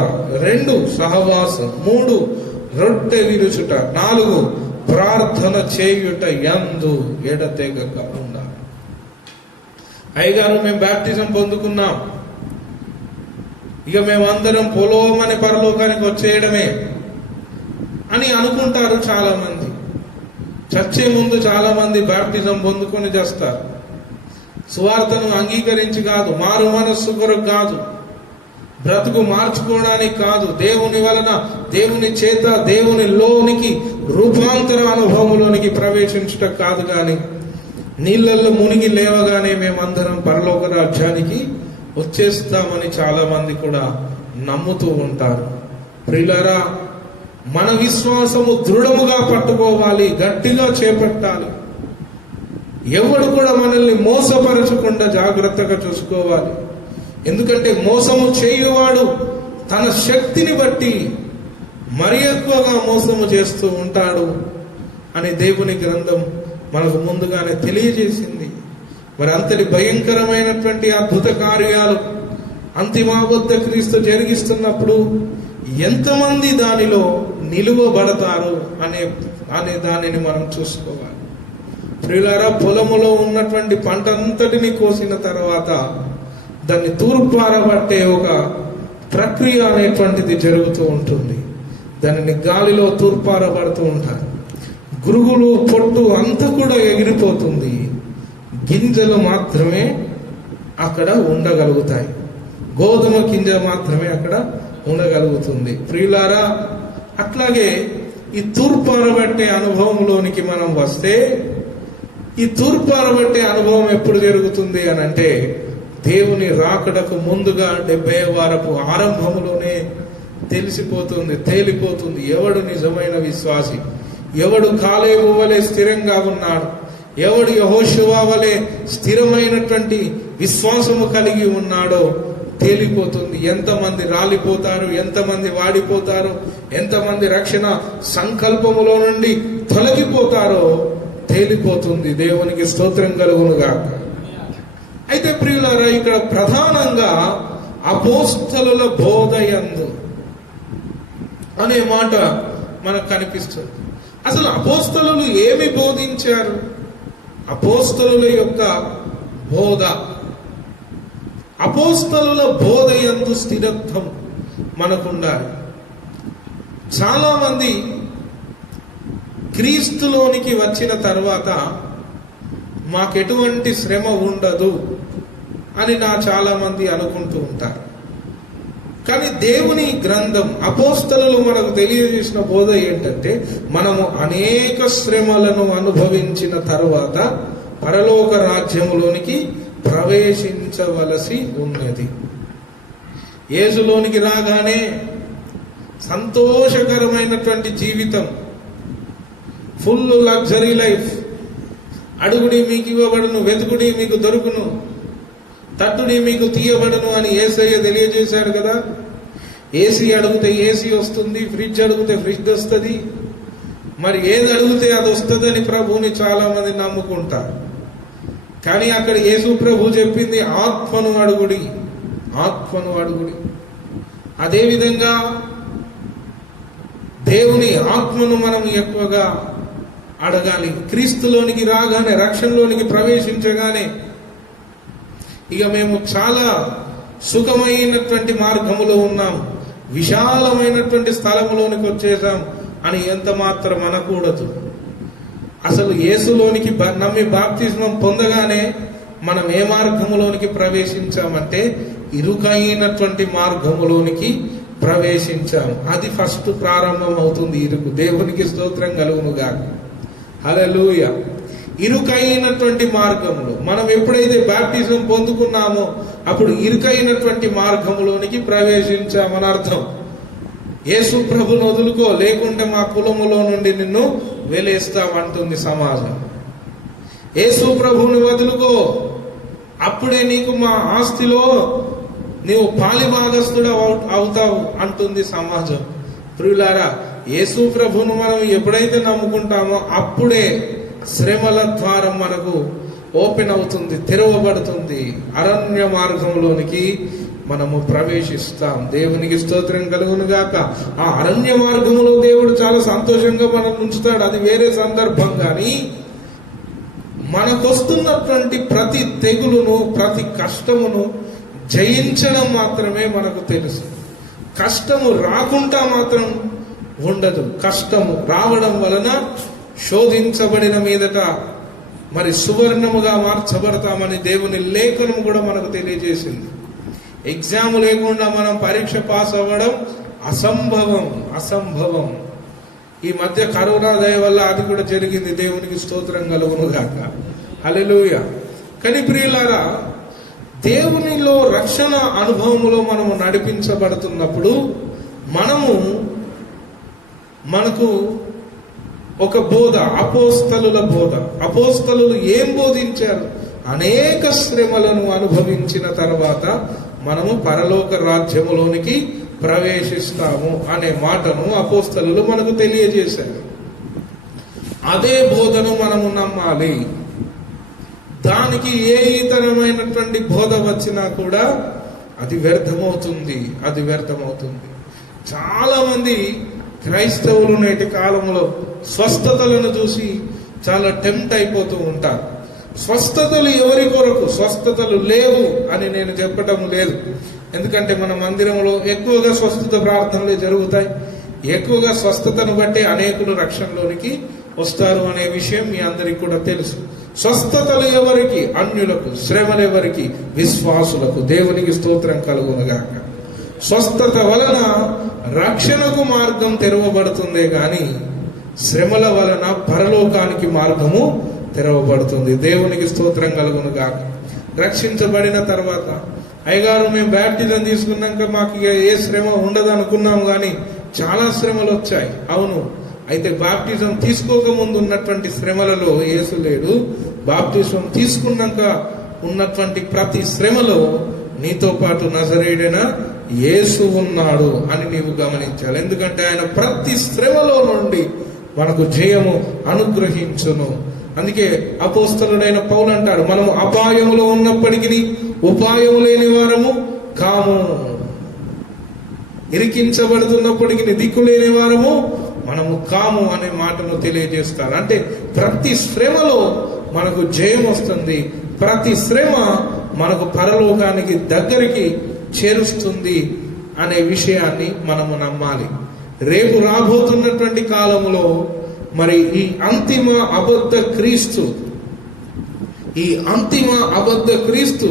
2 సహవాసం, 3 రొట్టె విరుచుట, 4 ప్రార్థన చేయుట యందు ఎడతెగక ఉండాలి. అయ్యగారు, మేము బాప్టిజం పొందుకున్నాం, ఇక మేమందరం పొలోమని పరలోకానికి వచ్చేయడమే అని అనుకుంటారు చాలా మంది. చచ్చే ముందు చాలా మంది బాప్టిజం పొందుకొని చేస్తారు. సువార్తను అంగీకరించి కాదు, మారు మనస్సు కొరకు కాదు, బ్రతుకు మార్చుకోవడానికి కాదు, దేవుని వలన, దేవుని చేత, దేవుని లోనికి రూపాంతర అనుభవంలోనికి ప్రవేశించుట కాదు. కానీ నీళ్ళల్లో మునిగి లేవగానే మేమందరం పరలోక రాజ్యానికి వచ్చేస్తామని చాలా మంది కూడా నమ్ముతూ ఉంటారు. ప్రియులారా, మన విశ్వాసము దృఢముగా పట్టుకోవాలి, గట్టిగా చేపట్టాలి. ఎవడు కూడా మనల్ని మోసపరచకుండా జాగ్రత్తగా చూసుకోవాలి. ఎందుకంటే మోసము చేయువాడు తన శక్తిని బట్టి మరి ఎక్కువగా మోసము చేస్తూ ఉంటాడు అని దేవుని గ్రంథం మనకు ముందుగానే తెలియజేసింది. మరి అంతటి భయంకరమైనటువంటి అద్భుత కార్యాలు అంతిమాబద్ధ క్రీస్తు జరిగిస్తున్నప్పుడు ఎంతమంది దానిలో నిలువబడతారు అనే దానిని మనం చూసుకోవాలి. ప్రియులారా, పొలములో ఉన్నటువంటి పంట అంతటిని కోసిన తర్వాత దాన్ని తూర్పారబట్టే ఒక ప్రక్రియ అనేటువంటిది జరుగుతూ ఉంటుంది. దానిని గాలిలో తూర్పారబడుతూ ఉంటారు. గురుగులు, పొట్టు అంతా కూడా ఎగిరిపోతుంది. గింజలు మాత్రమే అక్కడ ఉండగలుగుతాయి. గోధుమ గింజ మాత్రమే అక్కడ ఉండగలుగుతుంది. ప్రియులారా, అట్లాగే ఈ తూర్పారబట్టే అనుభవంలోనికి మనం వస్తే, ఈ తూర్పారబట్టే అనుభవం ఎప్పుడు జరుగుతుంది అని అంటే దేవుని రాకడకు ముందుగా 70వ వారపు ఆరంభములోనే తెలిసిపోతుంది, తేలిపోతుంది. ఎవడు నిజమైన విశ్వాసి, ఎవడు కాలేబు వలె స్థిరంగా ఉన్నాడు, ఎవడు యెహోషువ వలె స్థిరమైనటువంటి విశ్వాసము కలిగి ఉన్నాడో తేలిపోతుంది. ఎంతమంది రాలిపోతారు, ఎంతమంది వాడిపోతారు, ఎంతమంది రక్షణ సంకల్పములో నుండి తొలగిపోతారో తేలిపోతుంది. దేవునికి స్తోత్రం కలుగునుగా. అయితే ప్రియులారా, ఇక్కడ ప్రధానంగా అపోస్తలుల బోధయందు అనే మాట మనకు కనిపిస్తుంది. అసలు అపోస్తలులు ఏమి బోధించారు? అపోస్తలుల యొక్క బోధ, అపోస్తలుల బోధయందు స్థిరత్వం మనకుండాలి. చాలా మంది క్రీస్తులోనికి వచ్చిన తర్వాత మాకెటువంటి శ్రమ ఉండదు అని చాలా మంది అనుకుంటూ ఉంటారు. కానీ దేవుని గ్రంథం, అపోస్తలులు మనకు తెలియజేసిన బోధ ఏంటంటే, మనము అనేక శ్రమలను అనుభవించిన తర్వాత పరలోక రాజ్యములోనికి ప్రవేశించవలసి ఉన్నది. యేసులోనికి రాగానే సంతోషకరమైనటువంటి జీవితం, ఫుల్ లగ్జరీ లైఫ్, అడుగుడి మీకు ఇవ్వబడును, వెతుకుడి మీకు దొరుకును, తట్టుడి మీకు తీయబడును అని యేసయ్య తెలియజేశాడు కదా. ఏసీ అడిగితే ఏసీ వస్తుంది, ఫ్రిడ్జ్ అడిగితే ఫ్రిడ్జ్ వస్తుంది. మరి ఏది అడిగితే అది వస్తుందని ప్రభువుని చాలా మంది నమ్ముకుంటారు. కానీ అక్కడ యేసు ప్రభు చెప్పింది ఆత్మను అడుగుడి, ఆత్మను అడుగుడి. అదేవిధంగా దేవుని ఆత్మను మనం ఎక్కువగా అడగాలి. క్రీస్తులోనికి రాగానే, రక్షణలోనికి ప్రవేశించగానే ఇక మేము చాలా సుఖమైనటువంటి మార్గములో ఉన్నాం, విశాలమైనటువంటి స్థలములోనికి వచ్చేసాం అని ఎంత మాత్రం అనకూడదు. అసలు యేసులోనికి నమ్మి బాప్తిస్మం పొందగానే మనం ఏ మార్గములోనికి ప్రవేశించామంటే ఇరుకైనటువంటి మార్గములోనికి ప్రవేశించాం. అది ఫస్ట్ ప్రారంభం అవుతుంది ఇరుకు. దేవునికి స్తోత్రం కలుగునుగాక. హల్లెలూయా. ఇరుకైనటువంటి మార్గములు మనం ఎప్పుడైతే బాప్టిజం పొందుకున్నామో అప్పుడు ఇరుకైనటువంటి మార్గములోనికి ప్రవేశించామని అర్థం. యేసు ప్రభుని వదులుకో, లేకుంటే మా కులములో నుండి నిన్ను వెలేస్తామంటుంది సమాజం. యేసు ప్రభుని వదులుకో, అప్పుడే నీకు మా ఆస్తిలో నీవు పాలిభాగస్తుడు అవుతావు అంటుంది సమాజం. ప్రియులారా, యేసు ప్రభును మనం ఎప్పుడైతే నమ్ముకుంటామో అప్పుడే శ్రమల ద్వారం మనకు ఓపెన్ అవుతుంది, తెరవబడుతుంది. అరణ్య మార్గంలోనికి మనము ప్రవేశిస్తాం. దేవునికి స్తోత్రం కలుగును గాక. ఆ అరణ్య మార్గంలో దేవుడు చాలా సంతోషంగా మనల్ని ఉంచుతాడు, అది వేరే సందర్భం. కానీ మనకొస్తున్నటువంటి ప్రతి తెగులును, ప్రతి కష్టమును జయించడం మాత్రమే మనకు తెలుసు. కష్టము రాకుండా మాత్రం ఉండదు. కష్టము రావడం వలన శోధించబడిన మీదట మరి సువర్ణముగా మార్చబడతామని దేవుని లేఖనం కూడా మనకు తెలియజేసింది. ఎగ్జామ్ లేకుండా మనం పరీక్ష పాస్ అవ్వడం అసంభవం. ఈ మధ్య కరోనా దయ వల్ల అది కూడా జరిగింది. దేవునికి స్తోత్రం కలుగును గాక. హల్లెలూయా. కానీ ప్రియులారా, దేవునిలో రక్షణ అనుభవములో మనము నడిపించబడుతున్నప్పుడు మనకు ఒక బోధ, అపోస్తలుల బోధ. అపోస్తలులు ఏం బోధించారు? అనేక శ్రమలను అనుభవించిన తర్వాత మనము పరలోక రాజ్యములోనికి ప్రవేశిస్తాము అనే మాటను అపోస్తలులు మనకు తెలియజేశారు. అదే బోధను మనము నమ్మాలి. దానికి ఏ ఇతరమైనటువంటి బోధ వచ్చినా కూడా అది వ్యర్థమవుతుంది. చాలా మంది క్రైస్తవులు నేటి కాలంలో స్వస్థతలను చూసి చాలా టెంప్ట్ అయిపోతూ ఉంటారు. స్వస్థతలు ఎవరి కొరకు? స్వస్థతలు లేవు అని నేను చెప్పటం లేదు. ఎందుకంటే మన మందిరంలో ఎక్కువగా స్వస్థత ప్రార్థనలే జరుగుతాయి. ఎక్కువగా స్వస్థతను బట్టి అనేకులు రక్షణలోనికి వస్తారు అనే విషయం మీ అందరికి కూడా తెలుసు. స్వస్థతలు ఎవరికి? అన్యులకు. శ్రమలు ఎవరికి? విశ్వాసులకు. దేవునికి స్తోత్రం కలుగునుగాక. స్వస్థత వలన రక్షణకు మార్గం తెరవబడుతుందే గాని శ్రమల వలన పరలోకానికి మార్గము తెరవబడుతుంది. దేవునికి స్తోత్రం కలుగునుగాక. రక్షించబడిన తర్వాత అయ్యగారు మేము బ్యాప్టిజం తీసుకున్నాక మాకు ఇక ఏ శ్రమ ఉండదు అనుకున్నాం, కానీ చాలా శ్రమలు వచ్చాయి. అవును, అయితే బాప్టిజం తీసుకోకముందు ఉన్నటువంటి శ్రమలలో యేసు లేడు. బాప్టిజం తీసుకున్నాక ఉన్నటువంటి ప్రతి శ్రమలో నీతో పాటు నజరేయుడైన యేసు ఉన్నాడు అని నీవు గమనించాలి. ఎందుకంటే ఆయన ప్రతి శ్రమలో నుండి మనకు జయము అనుగ్రహించును. అందుకే అపోస్తలుడైన పౌలు అంటాడు, మనము అపాయములో ఉన్నప్పటికీ ఉపాయము లేని వారము కాము, ఇరికించబడుతున్నప్పటికీ దిక్కు లేని వారము మనము కాము అనే మాటను తెలియజేస్తారు. అంటే ప్రతి శ్రమలో మనకు జయం వస్తుంది. ప్రతి శ్రమ మనకు పరలోకానికి దగ్గరికి చేరుస్తుంది అనే విషయాన్ని మనము నమ్మాలి. రేపు రాబోతున్నటువంటి కాలంలో మరి ఈ అంతిమ అబద్ధ క్రీస్తు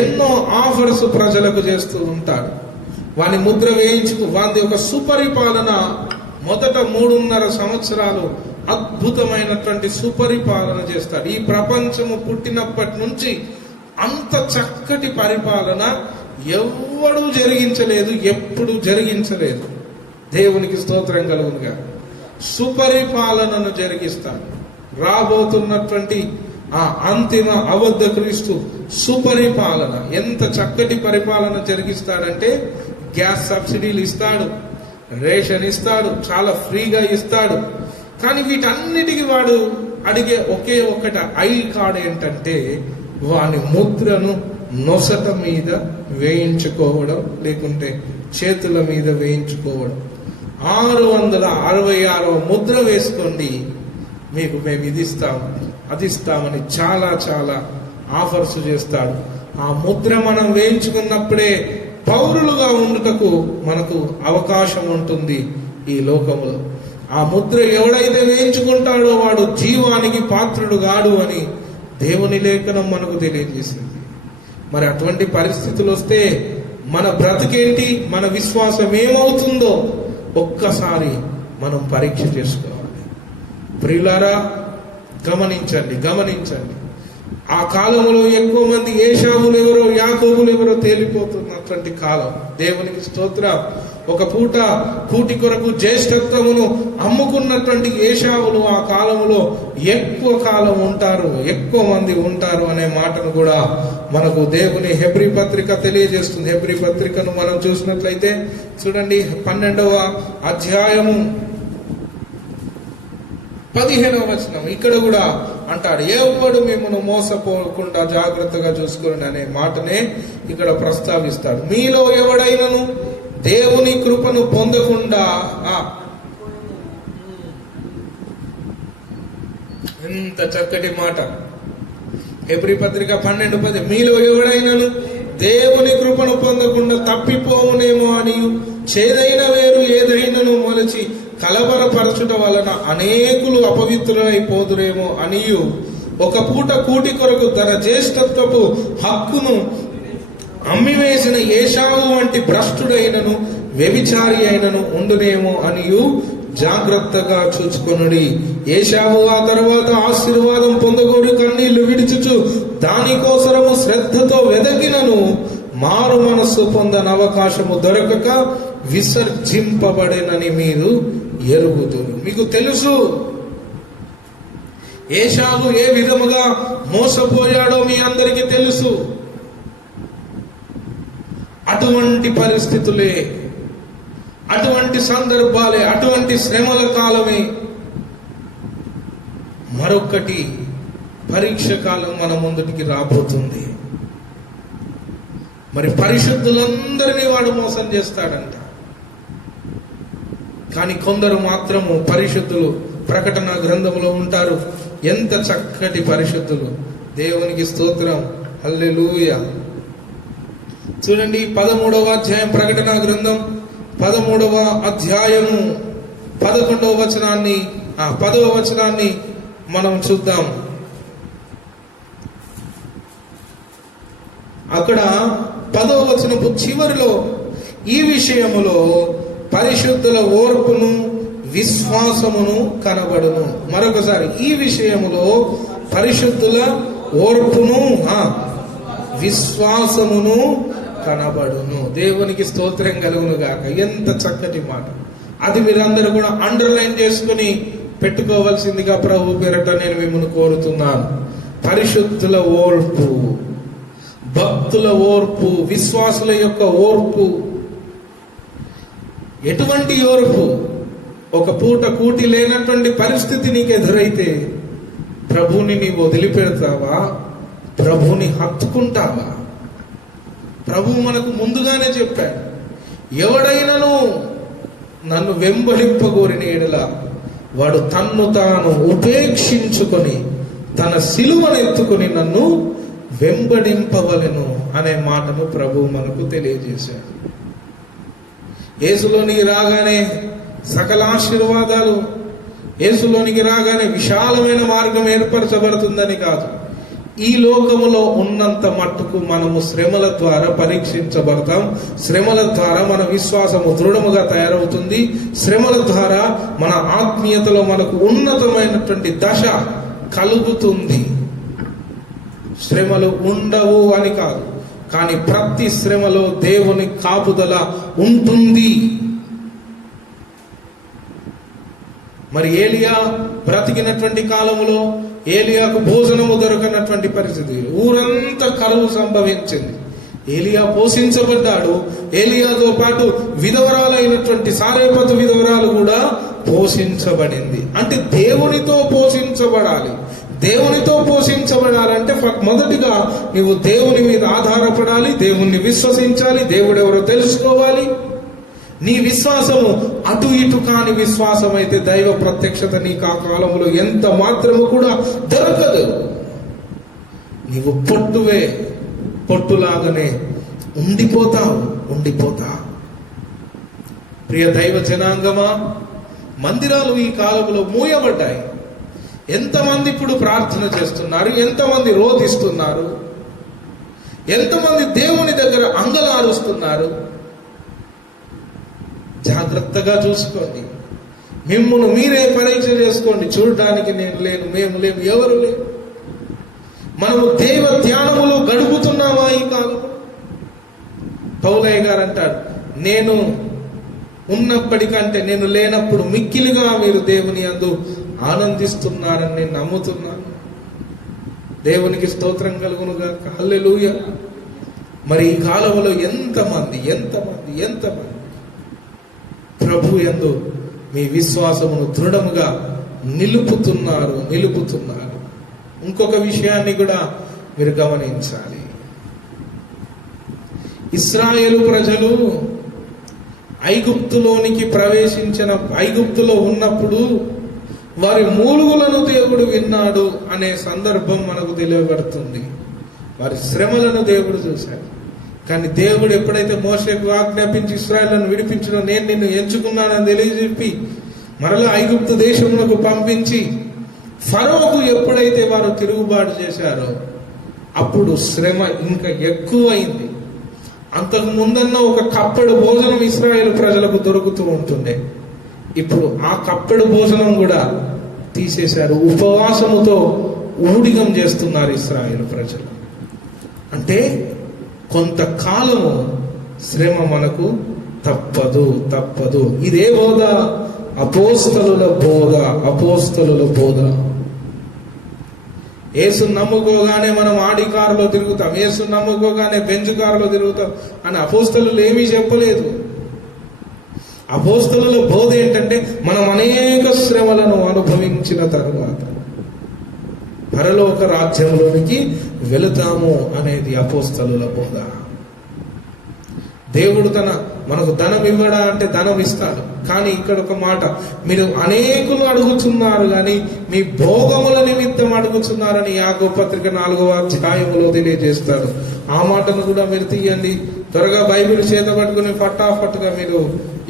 ఎన్నో ఆఫర్స్ ప్రజలకు చేస్తూ ఉంటాడు. వాని ముద్ర వేయించుకు వాని ఒక సుపరిపాలన మొదట 3.5 సంవత్సరాలు అద్భుతమైనటువంటి సుపరిపాలన చేస్తాడు. ఈ ప్రపంచము పుట్టినప్పటి నుంచి అంత చక్కటి పరిపాలన ఎవ్వడూ జరిగించలేదు, ఎప్పుడు జరిగించలేదు. దేవునికి స్తోత్రం కలుగునుగా. సుపరిపాలనను జరిగిస్తాడు. రాబోతున్నటువంటి ఆ అంతిమ అబద్ధ క్రీస్తు సుపరిపాలన, ఎంత చక్కటి పరిపాలన జరిగిస్తాడంటే గ్యాస్ సబ్సిడీలు ఇస్తాడు, రేషన్ ఇస్తాడు, చాలా ఫ్రీగా ఇస్తాడు. కానీ వీటన్నిటికీ వాడు అడిగే ఒకే ఒక్కటి ఐ కార్డ్ ఏంటంటే వాని ముద్రను నొసట మీద వేయించుకోవడం, లేకుంటే చేతుల మీద వేయించుకోవడం. 666వ ముద్ర వేసుకోండి, మీకు మేము ఇది ఇస్తాం అది ఇస్తామని చాలా ఆఫర్స్ చేస్తాడు. ఆ ముద్ర మనం వేయించుకున్నప్పుడే పౌరులుగా ఉండుటకు మనకు అవకాశం ఉంటుంది ఈ లోకములో. ఆ ముద్ర ఎవడైతే వేయించుకుంటాడో వాడు జీవానికి పాత్రుడు గాడు అని దేవుని లేఖనం మనకు తెలియజేసింది. మరి అటువంటి పరిస్థితులు వస్తే మన బ్రతికేంటి, మన విశ్వాసం ఏమవుతుందో ఒక్కసారి మనం పరీక్ష చేసుకోవాలి. ప్రియులారా, గమనించండి. ఆ కాలంలో ఎక్కువ మంది ఏశావులు ఎవరో యాకోబులు ఎవరో తేలిపోతున్నటువంటి కాలం. దేవునికి స్తోత్రం. ఒక పూట కూటి కొరకు జ్యేష్ఠత్వమును అమ్ముకున్నటువంటి ఏశావులు ఆ కాలంలో ఎక్కువ కాలం ఉంటారు, ఎక్కువ మంది ఉంటారు అనే మాటను కూడా మనకు దేవుని హెబ్రీ పత్రిక తెలియజేస్తుంది. హెబ్రీ పత్రికను మనం చూసినట్లయితే చూడండి, 12వ అధ్యాయము 15వ వచనం. ఇక్కడ కూడా అంటాడు, ఎవడు మిమ్మల్ని మోసపోకుండా జాగ్రత్తగా చూసుకోండి అనే మాటనే ఇక్కడ ప్రస్తావిస్తాడు. మీలో ఎవడైనను దేవుని కృపను పొందకుండా, ఎంత చక్కటి మాట. హెబ్రీ పత్రిక 12:10, మీలో ఎవడైనను దేవుని కృపను పొందకుండా తప్పిపోవునేమో అని చేదైన వేరు ఏదైనను మొలచి కలవరపరచుట వలన అనేకులు అపవిత్రులైపోదురేమో అనియు ఒక పూట కూటి కొరకు తన జ్యేష్ఠత్వపు హక్కును అమ్మివేసిన ఏశావు వంటి భ్రష్టుడైనను వ్యభిచారి అయినను ఉండునేమో అనియు జాగ్రత్తగా చూచుకొనుడి. ఏశావు ఆ తర్వాత ఆశీర్వాదం పొందగోడి కన్నీళ్లు విడిచుచు దానికోసరము శ్రద్ధతో వెదకినను మారు మనస్సు పొందని అవకాశము దొరకక విసర్జింపబడినని మీరు ఎరుగుదురు. మీకు తెలుసు ఏశావు ఏ విధముగా మోసపోయాడో మీ అందరికీ తెలుసు. అటువంటి పరిస్థితులే, అటువంటి సందర్భాలే, అటువంటి శ్రమల కాలమే మరొకటి పరీక్ష కాలం మన ముందుటికి రాబోతుంది. మరి పరిశుద్ధులందరినీ వాడు మోసం చేస్తాడంట. కానీ కొందరు మాత్రము పరిశుద్ధులు ప్రకటన గ్రంథంలో ఉంటారు. ఎంత చక్కటి పరిశుద్ధులు! దేవునికి స్తోత్రం, హల్లెలూయా. చూడండి, 13వ అధ్యాయం ప్రకటన గ్రంథం 13వ అధ్యాయము 11వ వచనాన్ని 10వ వచనాన్ని మనం చూద్దాం. అక్కడ 10వ వచనపు చివరిలో ఈ విషయములో పరిశుద్ధుల ఓర్పును విశ్వాసమును కనబడును. మరొకసారి, ఈ విషయములో పరిశుద్ధుల ఓర్పును విశ్వాసమును కనబడును. దేవునికి స్తోత్రం కలుగును గాక. ఎంత చక్కటి మాట! అది మీరందరూ కూడా అండర్లైన్ చేసుకుని పెట్టుకోవాల్సిందిగా ప్రభు పేరట నేను మిమ్మల్ని కోరుతున్నాను. పరిశుద్ధుల ఓర్పు, భక్తుల ఓర్పు, విశ్వాసుల యొక్క ఓర్పు. ఎటువంటి ఓర్పు? ఒక పూట కూటి లేనటువంటి పరిస్థితి నీకు ఎదురైతే ప్రభుని నీవు వదిలిపెడతావా? ప్రభుని హత్తుకుంటావా? ప్రభు మనకు ముందుగానే చెప్పాడు, ఎవడైనను నన్ను వెంబడింపగోరిన ఎడల వాడు తన్ను తాను ఉపేక్షించుకొని తన సిలువను ఎత్తుకొని నన్ను వెంబడింపవలెను అనే మాటను ప్రభు మనకు తెలియజేశాడు. యేసులోనికి రాగానే సకల ఆశీర్వాదాలు, యేసులోనికి రాగానే విశాలమైన మార్గం ఏర్పరచబడుతుందని కాదు. ఈ లోకములో ఉన్నంత మట్టుకు మనము శ్రమల ద్వారా పరీక్షించబడతాం. శ్రమల ద్వారా మన విశ్వాసము దృఢముగా తయారవుతుంది. శ్రమల ద్వారా మన ఆత్మీయతలో మనకు ఉన్నతమైనటువంటి దశ కలుగుతుంది. శ్రమలు ఉండవు అని కాదు, కానీ ప్రతి శ్రమలో దేవుని కాపుదల ఉంటుంది. మరి ఏలియా బ్రతికినటువంటి కాలంలో ఏలియాకు భోజనము దొరకనటువంటి పరిస్థితి, ఊరంతా కరువు సంభవించింది. ఏలియా పోషించబడ్డాడు. ఏలియాతో పాటు విధవరాలైనటువంటి సారేపతు విధవరాలు కూడా పోషించబడింది. అంటే దేవునితో పోషించబడాలి. దేవునితో పోషించబడాలంటే మొదటిగా నీవు దేవుని మీద ఆధారపడాలి, దేవుణ్ణి విశ్వసించాలి, దేవుడు ఎవరో తెలుసుకోవాలి. నీ విశ్వాసము అటు ఇటు కాని విశ్వాసం అయితే దైవ ప్రత్యక్షత నీకు ఆ కాలంలో ఎంత మాత్రము కూడా దొరకదు. నీవు పొట్టువే, పొట్టులాగానే ఉండిపోతా. ప్రియ దైవ జనాంగమా, మందిరాలు ఈ కాలంలో మూయబడ్డాయి. ఎంతమంది ఇప్పుడు ప్రార్థన చేస్తున్నారు, ఎంతమంది రోధిస్తున్నారు, ఎంతమంది దేవుని దగ్గర అంగలారుస్తున్నారు. జాగ్రత్తగా చూసుకోండి, మిమ్మల్ని మీరే పరీక్ష చేసుకోండి. చూడడానికి నేను లేను, మేము లేము, ఎవరు లేరు. మనము దైవ ధ్యానములో గడుపుతున్నామా ఈ కాలం? పౌలయ్య గారు అంటాడు, నేను ఉన్నప్పటికంటే నేను లేనప్పుడు మిక్కిలిగా మీరు దేవుని యందు ఆనందిస్తున్నారని నేను నమ్ముతున్నాను. దేవునికి స్తోత్రం కలుగునుగాక. హల్లెలూయా. మరి ఈ కాలంలో ఎంతమంది ప్రభు యందు మీ విశ్వాసమును దృఢముగా నిలుపుతున్నారు. ఇంకొక విషయాన్ని కూడా మీరు గమనించాలి. ఇశ్రాయేలు ప్రజలు ఐగుప్తులోనికి ప్రవేశించిన ఐగుప్తులో ఉన్నప్పుడు వారి మూలుగులను దేవుడు విన్నాడు అనే సందర్భం మనకు తెలియబడుతుంది. వారి శ్రమలను దేవుడు చూశాడు. కానీ దేవుడు ఎప్పుడైతే మోషేకు ఆజ్ఞాపించి ఇశ్రాయేలును విడిపించడం, నేను నిన్ను ఎంచుకున్నానని తెలియజెప్పి మరలా ఐగుప్తు దేశంలోకి పంపించి ఫరోకు ఎప్పుడైతే వారు తిరుగుబాటు చేశారో అప్పుడు శ్రమ ఇంకా ఎక్కువైంది. అంతకు ముందన్న ఒక కప్పెడు భోజనం ఇశ్రాయేలు ప్రజలకు దొరుకుతూ ఉంటుండే. ఇప్పుడు ఆ కప్పెడు భోజనం కూడా తీసేశారు. ఉపవాసముతో ఊడిగం చేస్తున్నారు ఇశ్రాయేలు ప్రజలు. అంటే కొంతకాలము శ్రమ మనకు తప్పదు. ఇదే బోధ, అపోస్తలుల బోధ. యేసు నమ్ముకోగానే మనం ఆడి కారులో తిరుగుతాం, యేసు నమ్ముకోగానే బెంచ్ కారులో తిరుగుతాం అని అపోస్తలులు ఏమీ చెప్పలేదు. అపోస్తలుల బోధ ఏంటంటే మనం అనేక శ్రమలను అనుభవించిన తరువాత పరలోక రాజ్యంలోనికి వెళుతాము అనేది అపోస్తలుల బోధ. దేవుడు మనకు ధనం ఇవ్వడా అంటే ధనం ఇస్తాడు. కానీ ఇక్కడ ఒక మాట, మీరు అనేకులు అడుగుతున్నారు కానీ మీ భోగముల నిమిత్తం అడుగుతున్నారని యాకోబు పత్రిక 4వ అధ్యాయములో తెలియజేస్తాడు. ఆ మాటను కూడా మీరు తీయండి. త్వరగా బైబిల్ చేత పట్టుకుని ఫటాఫట్గా మీరు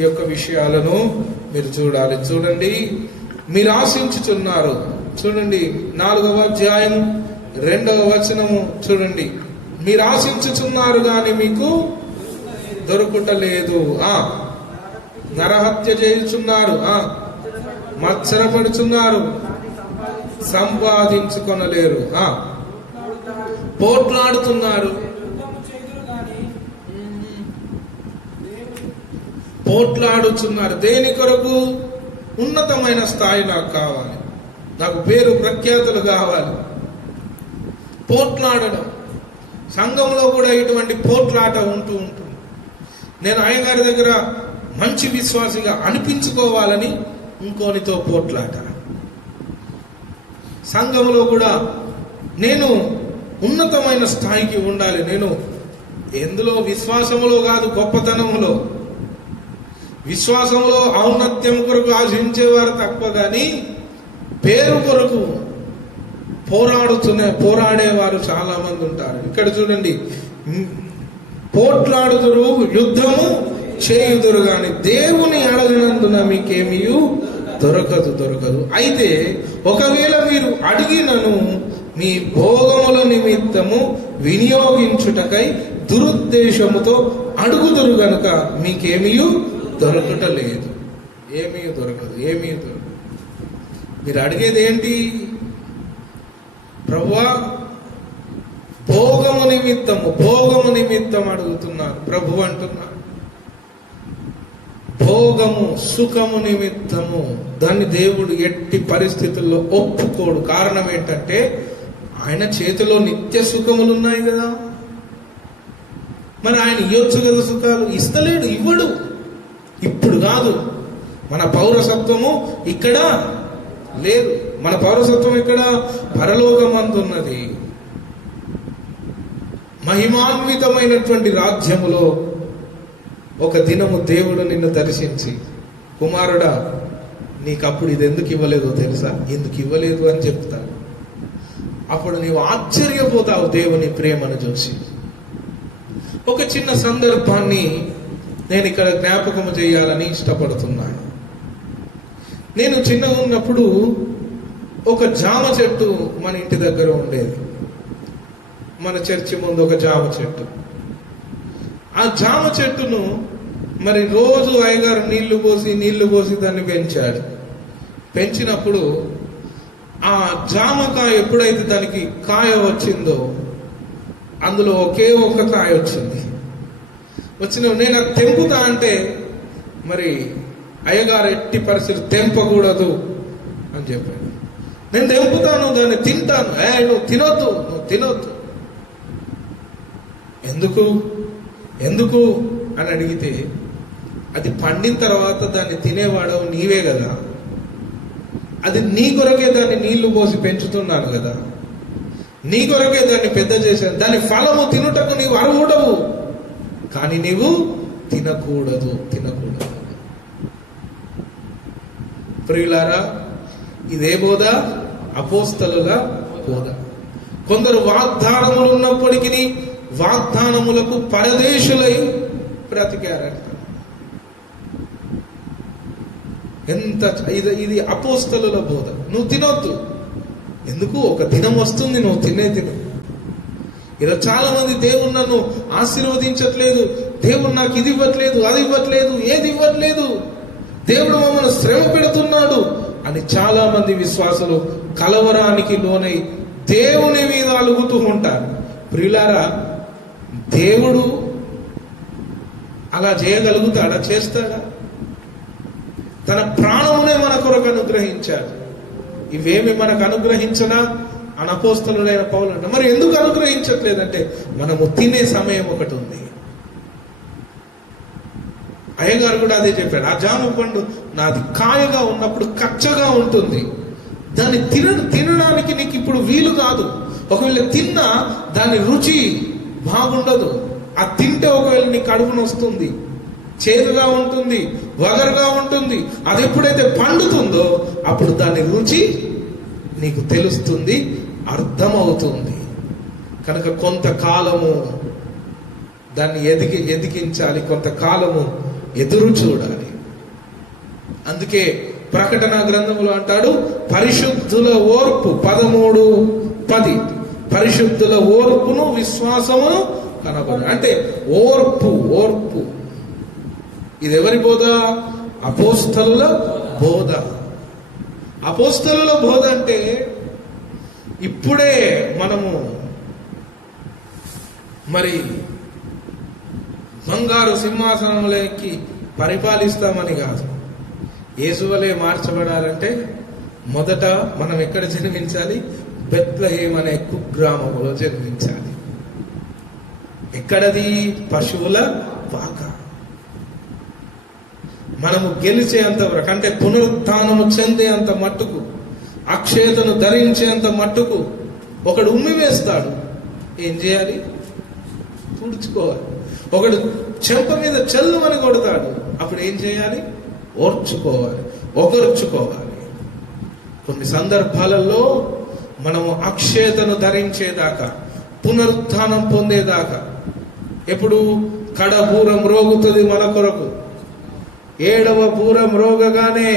ఈ యొక్క విషయాలను మీరు చూడండి. మీరు ఆశించుచున్నారు. చూడండి 4వ అధ్యాయం 2వ వచనము చూడండి. మీరు ఆశించుచున్నారు కానీ మీకు దొరుకుటలేదు. నరహత్య చేయుచున్నారు, మత్సరపడుచున్నారు, సంపాదించుకొనలేరు, పోట్లాడుతున్నారు. దేని కొరకు? ఉన్నతమైన స్థాయి నాకు కావాలి, నాకు పేరు ప్రఖ్యాతులు కావాలి. పోట్లాడడం, సంఘంలో కూడా ఇటువంటి పోట్లాట ఉంటూ ఉంటుంది. నేను అయ్యగారి దగ్గర మంచి విశ్వాసిగా అనిపించుకోవాలని ఇంకోనితో పోట్లాట. సంఘంలో కూడా నేను ఉన్నతమైన స్థాయికి ఉండాలి. నేను ఎందులో? విశ్వాసములో కాదు, గొప్పతనంలో. విశ్వాసంలో ఔన్నత్యం కొరకు ఆశించేవారు తక్కువ, కానీ పేరు కొరకు పోరాడేవారు చాలా మంది ఉంటారు. ఇక్కడ చూడండి, పోట్లాడుదురు, యుద్ధము చేయుదురు గాని దేవుని అడగనందున మీకేమీ దొరకదు. అయితే ఒకవేళ మీరు అడిగినను మీ భోగముల నిమిత్తము వినియోగించుటకై దురుద్దేశముతో అడుగుదురు గనుక మీకేమీ దొరకటలేదు. ఏమీ దొరకదు. మీరు అడిగేది ఏంటి? ప్రభువా, భోగము నిమిత్తం అడుగుతున్నారు. ప్రభు అంటున్నారు, భోగము, సుఖము నిమిత్తము. దాన్ని దేవుడు ఎట్టి పరిస్థితుల్లో ఒప్పుకోడు. కారణం ఏంటంటే ఆయన చేతిలో నిత్య సుఖములు ఉన్నాయి కదా. మరి ఆయన ఇవ్వచ్చు కదా సుఖాలు. ఇస్తలేడు, ఇవ్వడు. ఇప్పుడు కాదు. మన పౌరసత్వము ఇక్కడ లేదు. మన పౌరసత్వం ఇక్కడ పరలోకమందున్నది. మహిమాన్వితమైనటువంటి రాజ్యములో ఒక దినము దేవుడు నిన్ను దర్శించి, కుమారుడా, నీకప్పుడు ఇది ఎందుకు ఇవ్వలేదో తెలుసా? ఎందుకు ఇవ్వలేదు అని చెప్తాడు. అప్పుడు నీవు ఆశ్చర్యపోతావు దేవుని ప్రేమను చూసి. ఒక చిన్న సందర్భాన్ని నేను ఇక్కడ జ్ఞాపకం చేయాలని ఇష్టపడుతున్నాను. నేను చిన్నగా ఉన్నప్పుడు ఒక జామ చెట్టు మన ఇంటి దగ్గర ఉండేది. మన చర్చి ముందు ఒక జామ చెట్టు. ఆ జామ చెట్టును మరి రోజు అయ్యగారు నీళ్లు పోసి దాన్ని పెంచాడు. పెంచినప్పుడు ఆ జామకాయ ఎప్పుడైతే దానికి కాయ వచ్చిందో అందులో ఒకే ఒక్క కాయ వచ్చింది. నేను అది తెంపుతా అంటే మరి అయ్యగారు ఎట్టి పరిస్థితి తెంపకూడదు అని చెప్పాడు. నేను తెంపుతాను, దాన్ని తింటాను. నువ్వు తినొద్దు. ఎందుకు అని అడిగితే, అది పండిన తర్వాత దాన్ని తినేవాడవు నీవే కదా, అది నీ కొరకే దాన్ని నీళ్లు పోసి పెంచుతున్నాను కదా, నీ కొరకే దాన్ని పెద్ద చేశాను, దాని ఫలము తినుటకు నీవు అర్హుడవు, కానీ నీవు తినకూడదు. ప్రియులారా, ఇదే బోధ అపోస్తలుల బోధ. కొందరు వాగ్దానములు ఉన్నప్పటికీ వాగ్దానములకు పరదేశులై బ్రతికారంట. ఇది అపోస్తలుల బోధ. నువ్వు తినొద్దు. ఎందుకు? ఒక దినం వస్తుంది నువ్వు తిను. ఇలా చాలా మంది దేవుడు నన్ను ఆశీర్వదించట్లేదు, దేవుడు నాకు ఇది ఇవ్వట్లేదు, అది ఇవ్వట్లేదు, ఏది ఇవ్వట్లేదు, దేవుడు మమ్మల్ని శ్రమ పెడుతున్నాడు అని చాలా మంది విశ్వాసులు కలవరానికి లోనై దేవుని మీద అలుగుతూ ఉంటారు. ప్రియులారా, దేవుడు అలా చేయగలుగుతాడా? చేస్తాడా? తన ప్రాణమునే మన కొరకు అనుగ్రహించాడు. ఇవేమి మనకు అనుగ్రహించనా అని అపోస్తలుడైన పౌలు అంట. మరి ఎందుకు అనుగ్రహించట్లేదంటే మనము తినే సమయం ఒకటి ఉంది. అయ్యగారు కూడా అదే చెప్పాడు. ఆ జామ పండు నాది కాయగా ఉన్నప్పుడు కచ్చగా ఉంటుంది, దాన్ని తినడానికి నీకు ఇప్పుడు వీలు కాదు. ఒకవేళ తిన్నా దాని రుచి బాగుండదు. ఆ తింటే ఒకవేళ నీ కడుపును వస్తుంది, చేదుగా ఉంటుంది, వగరుగా ఉంటుంది. అది ఎప్పుడైతే పండుతుందో అప్పుడు దాని రుచి నీకు తెలుస్తుంది, అర్థమవుతుంది. కనుక కొంతకాలము దాన్ని ఎదిగించాలి, కొంతకాలము ఎదురు చూడాలి. అందుకే ప్రకటన గ్రంథములో అంటాడు, పరిశుద్ధుల ఓర్పు 13:10 పరిశుద్ధుల ఓర్పును విశ్వాసమును కనబడు. అంటే ఓర్పు ఇది ఎవరి బోధ? అపోస్తలుల బోధ. అపోస్తలుల బోధ అంటే ఇప్పుడే మనము మరి బంగారు సింహాసనంలోకి పరిపాలిస్తామని కాదు. యేసువలే మార్చబడాలంటే మొదట మనం ఎక్కడ జన్మించాలి? బెత్లెహేమ్ అనే కుగ్రామంలో జన్మించాలి. ఎక్కడది? పశువుల పాక. మనము గెలిచేంత వరకు, అంటే పునరుత్థానము చెందేంత మట్టుకు, అక్షయతను ధరించేంత మట్టుకు ఒకడు ఉమ్మి వేస్తాడు. ఏం చేయాలి? తుడుచుకోవాలి. ఒకడు చెంప మీద చల్లుమని కొడతాడు. అప్పుడు ఏం చేయాలి? ఒగర్చుకోవాలి. కొన్ని సందర్భాలలో మనము అక్షయతను ధరించేదాకా, పునరుత్థానం పొందేదాకా, ఎప్పుడు కడబూరం రోగుతుంది మన కొరకు, 7వ బూరం రోగగానే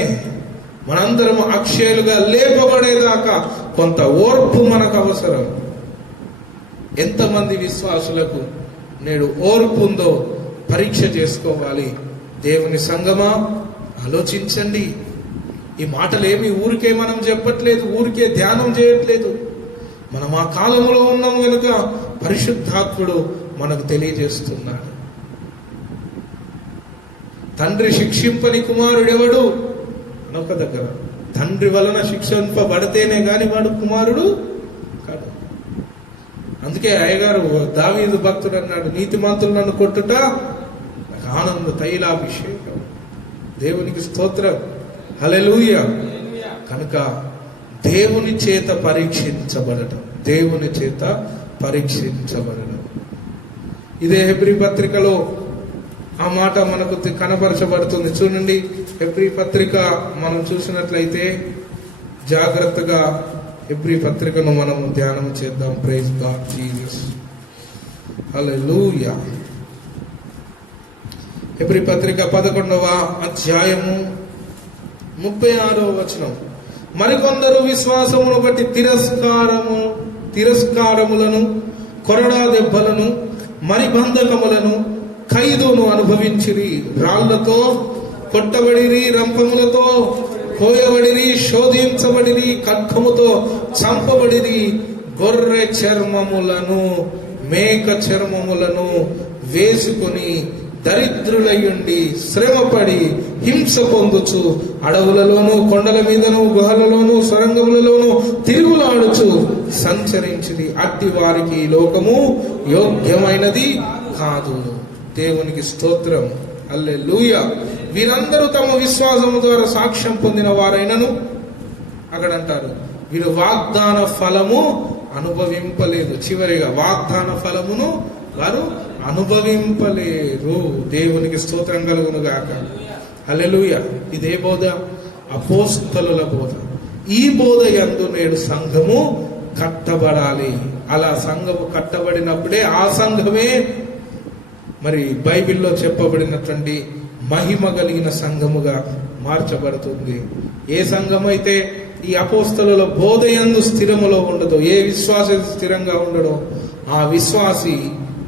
మనందరం అక్షయులుగా లేపబడేదాకా కొంత ఓర్పు మనకు అవసరం. ఎంతమంది విశ్వాసులకు నేడు ఓర్పు ఉందో పరీక్ష చేసుకోవాలి. దేవుని సంగమా, ఆలోచించండి. ఈ మాటలేమి ఊరికే మనం చెప్పట్లేదు, ఊరికే ధ్యానం చేయట్లేదు. మనం ఆ కాలంలో ఉన్నాం కనుక పరిశుద్ధాత్ముడు మనకు తెలియజేస్తున్నాడు. తండ్రి శిక్షింపని కుమారుడెవడు అనొక దగ్గర, తండ్రి వలన శిక్షింపబడితేనే గాని వాడు కుమారుడు కాదు. అందుకే అయ్యగారు దావీదు భక్తుడు అన్నాడు, నీతిమంతులు నన్ను కొట్టుట నాకు ఆనంద తైలాభిషేకం. దేవునికి స్తోత్రం, హల్లెలూయా. కనుక దేవుని చేత పరీక్షించబడటం, ఇదే హెబ్రీ పత్రికలో ఆ మాట మనకు కనపరచబడుతుంది. చూడండి, హెబ్రీ పత్రిక మనం చూసినట్లయితే జాగ్రత్తగా హెబ్రీ పత్రికను మనము ధ్యానం చేద్దాం. ప్రైజ్ గాడ్ జీసస్, హల్లెలూయా. హెబ్రీ పత్రిక 11వ అధ్యాయము 36వ వచనం. మరికొందరు విశ్వాసమును బట్టి తిరస్కారములను, కొరడా దెబ్బలను, మరి బంధకములను, ఖైదును అనుభవించిరి. రాళ్లతో కొట్టబడిరి, రంపములతో కోయబడిరి, శోధించబడిరి, ఖడ్గముతో చంపబడిరి. గొర్రె చర్మములను, మేక చర్మములను వేసుకొని దరిద్రులయ్యుండి శ్రమపడి హింస పొందుచు అడవులలోను, కొండల మీదను, గుహలలోను, సొరంగములలోను తిరుగులాడుచు సంచరించిరి. అట్టి వారికి లోకము యోగ్యమైనది కాదు. దేవునికి స్తోత్రం. హల్లెలూయా. వీరందరూ తమ విశ్వాసము ద్వారా సాక్ష్యం పొందిన వారైనను, అక్కడ అంటారు, వీరు వాగ్దాన ఫలము అనుభవింపలేదు. చివరిగా వాగ్దాన ఫలమును వారు అనుభవింపలేరు. దేవునికి స్తోత్రం కలుగును గాక. హల్లెలూయా. ఇదే బోధ, అపోస్తలుల బోధ. ఈ బోధ యందు నేడు సంఘము కట్టబడాలి. అలా సంఘము కట్టబడినప్పుడే ఆ సంఘమే మరి బైబిల్లో చెప్పబడినటువంటి మహిమ కలిగిన సంఘముగా మార్చబడుతుంది. ఏ సంఘం అయితే ఈ అపోస్తలుల బోధ యందు స్థిరములో ఉండదో, ఏ విశ్వాసి స్థిరంగా ఉండడో, ఆ విశ్వాసి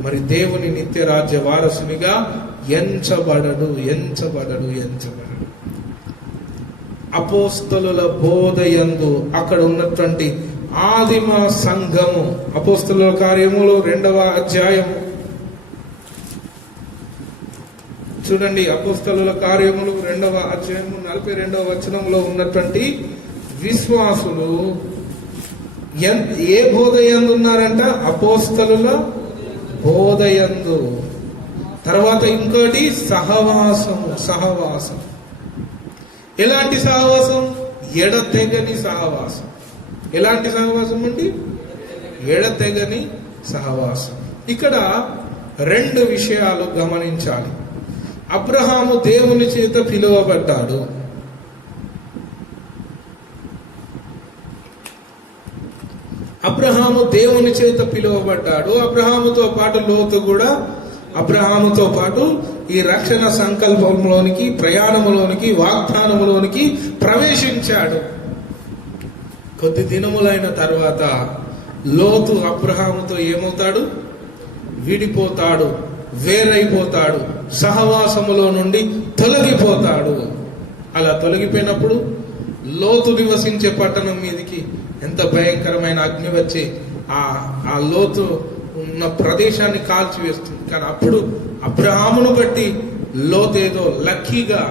మరి దేవుని నిత్య రాజ్య వారసునిగా ఎంచబడడు. అపోస్తలుల బోధ యందు అక్కడ ఉన్నటువంటి ఆదిమ సంఘము, అపోస్తలుల కార్యములు 2వ అధ్యాయము చూడండి. అపోస్తలుల కార్యములు 2వ అధ్యాయము 42వ వచనంలో ఉన్నటువంటి విశ్వాసులు ఏ బోధ యందు ఉన్నారంట? అపోస్తలుల బోధ యందు. తర్వాత ఇంకోటి సహవాసం. ఎలాంటి సహవాసం? ఎడతెగని సహవాసం. ఎలాంటి సహవాసం అండి? ఎడతెగని సహవాసం. ఇక్కడ 2 విషయాలు గమనించాలి. అబ్రహాము దేవుని చేత పిలువబడ్డాడు. అబ్రహాముతో పాటు లోతు కూడా అబ్రహాముతో పాటు ఈ రక్షణ సంకల్పంలోనికి, ప్రయాణములోనికి, వాగ్దానములోనికి ప్రవేశించాడు. కొద్ది దినములైన తర్వాత లోతు అబ్రహాముతో ఏమవుతాడు? విడిపోతాడు, వేరైపోతాడు, సహవాసములో నుండి తొలగిపోతాడు. అలా తొలగిపోయినప్పుడు లోతు నివసించే పట్టణం మీదకి ఎంత భయంకరమైన అగ్ని వచ్చి ఆ లోతు ఉన్న ప్రదేశాన్ని కాల్చివేస్తుంది. కానీ అప్పుడు అబ్రహామును బట్టి లోతు ఏదో లక్కీగా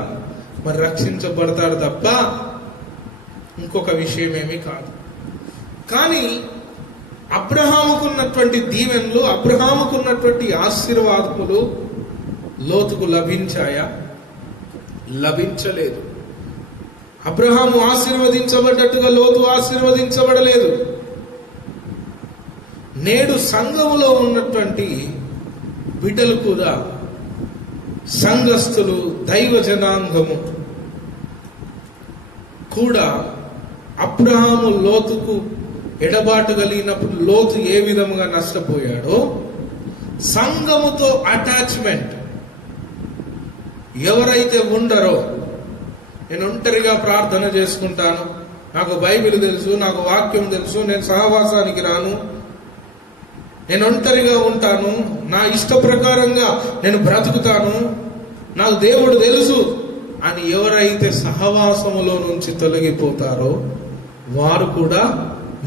మరి రక్షించబడతాడు తప్ప ఇంకొక విషయం ఏమీ కాదు. కానీ అబ్రహాముకున్నటువంటి దీవెనలు, అబ్రహాముకున్నటువంటి ఆశీర్వాదములు లోతుకు లభించాయా? లభించలేదు. అబ్రహాము ఆశీర్వదించబడ్డట్టుగా లోతు ఆశీర్వదించబడలేదు. నేడు సంఘములో ఉన్నటువంటి బిడ్డలు కూడా, సంఘస్థులు, దైవ జనాంగము కూడా అబ్రహాము లోతుకు ఎడబాటు కలిగినప్పుడు లోతు ఏ విధముగా నష్టపోయాడో, సంఘముతో అటాచ్మెంట్ ఎవరైతే ఉండరో, నేను ఒంటరిగా ప్రార్థన చేసుకుంటాను, నాకు బైబిల్ తెలుసు, నాకు వాక్యం తెలుసు, నేను సహవాసానికి రాను, నేను ఒంటరిగా ఉంటాను, నా ఇష్ట ప్రకారంగా నేను బ్రతుకుతాను, నాకు దేవుడు తెలుసు అని ఎవరైతే సహవాసములో నుంచి తొలగిపోతారో వారు కూడా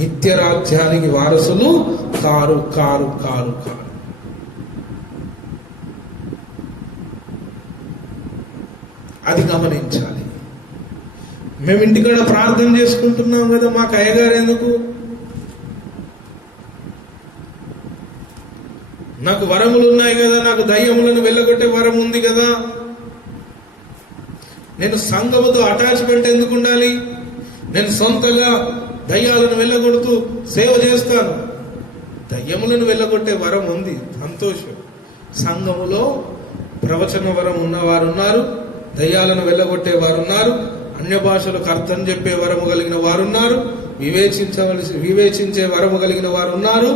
నిత్య రాజ్యానికి వారసులు కారు. అది గమనించాలి. మేము ఇంటికాడ ప్రార్థన చేసుకుంటున్నాం కదా, మాకు అయ్యగారు ఎందుకు? నాకు వరములు ఉన్నాయి కదా, నాకు దయ్యములను వెళ్ళగొట్టే వరం ఉంది కదా, నేను సంఘముతో అటాచ్మెంట్ ఎందుకు ఉండాలి? నేను సొంతగా దయ్యాలను వెళ్ళగొడుతూ సేవ చేస్తాను. దయ్యములను వెళ్ళగొట్టే వరం ఉంది, సంతోషం. సంఘములో ప్రవచన వరం ఉన్నవారు ఉన్నారు, దయ్యాలను వెళ్ళగొట్టే వారు ఉన్నారు, అన్య భాషలకు అర్థం చెప్పే వరము కలిగిన వారు ఉన్నారు, వివేచించే వరము కలిగిన వారు ఉన్నారు.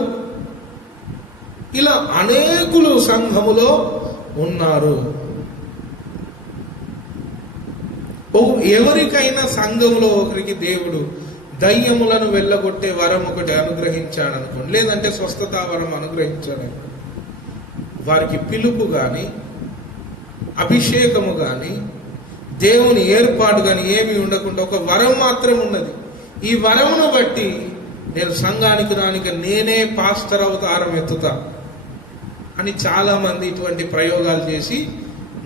ఇలా అనేకులు సంఘములో ఉన్నారు. ఎవరికైనా సంఘంలో ఒకరికి దేవుడు దయ్యములను వెళ్ళగొట్టే వరం ఒకటి అనుగ్రహించాడు అనుకోండి, లేదంటే స్వస్థతా వరం అనుగ్రహించాడు, వారికి పిలుపు గాని అభిషేకము గాని దేవుని ఏర్పాటు గాని ఏమీ ఉండకుండా ఒక వరం మాత్రం ఉన్నది. ఈ వరమును బట్టి నేను సంఘానికి రానిక నేనే పాస్టర్ అవతారం ఎత్తుతా అని చాలా మంది ఇటువంటి ప్రయోగాలు చేసి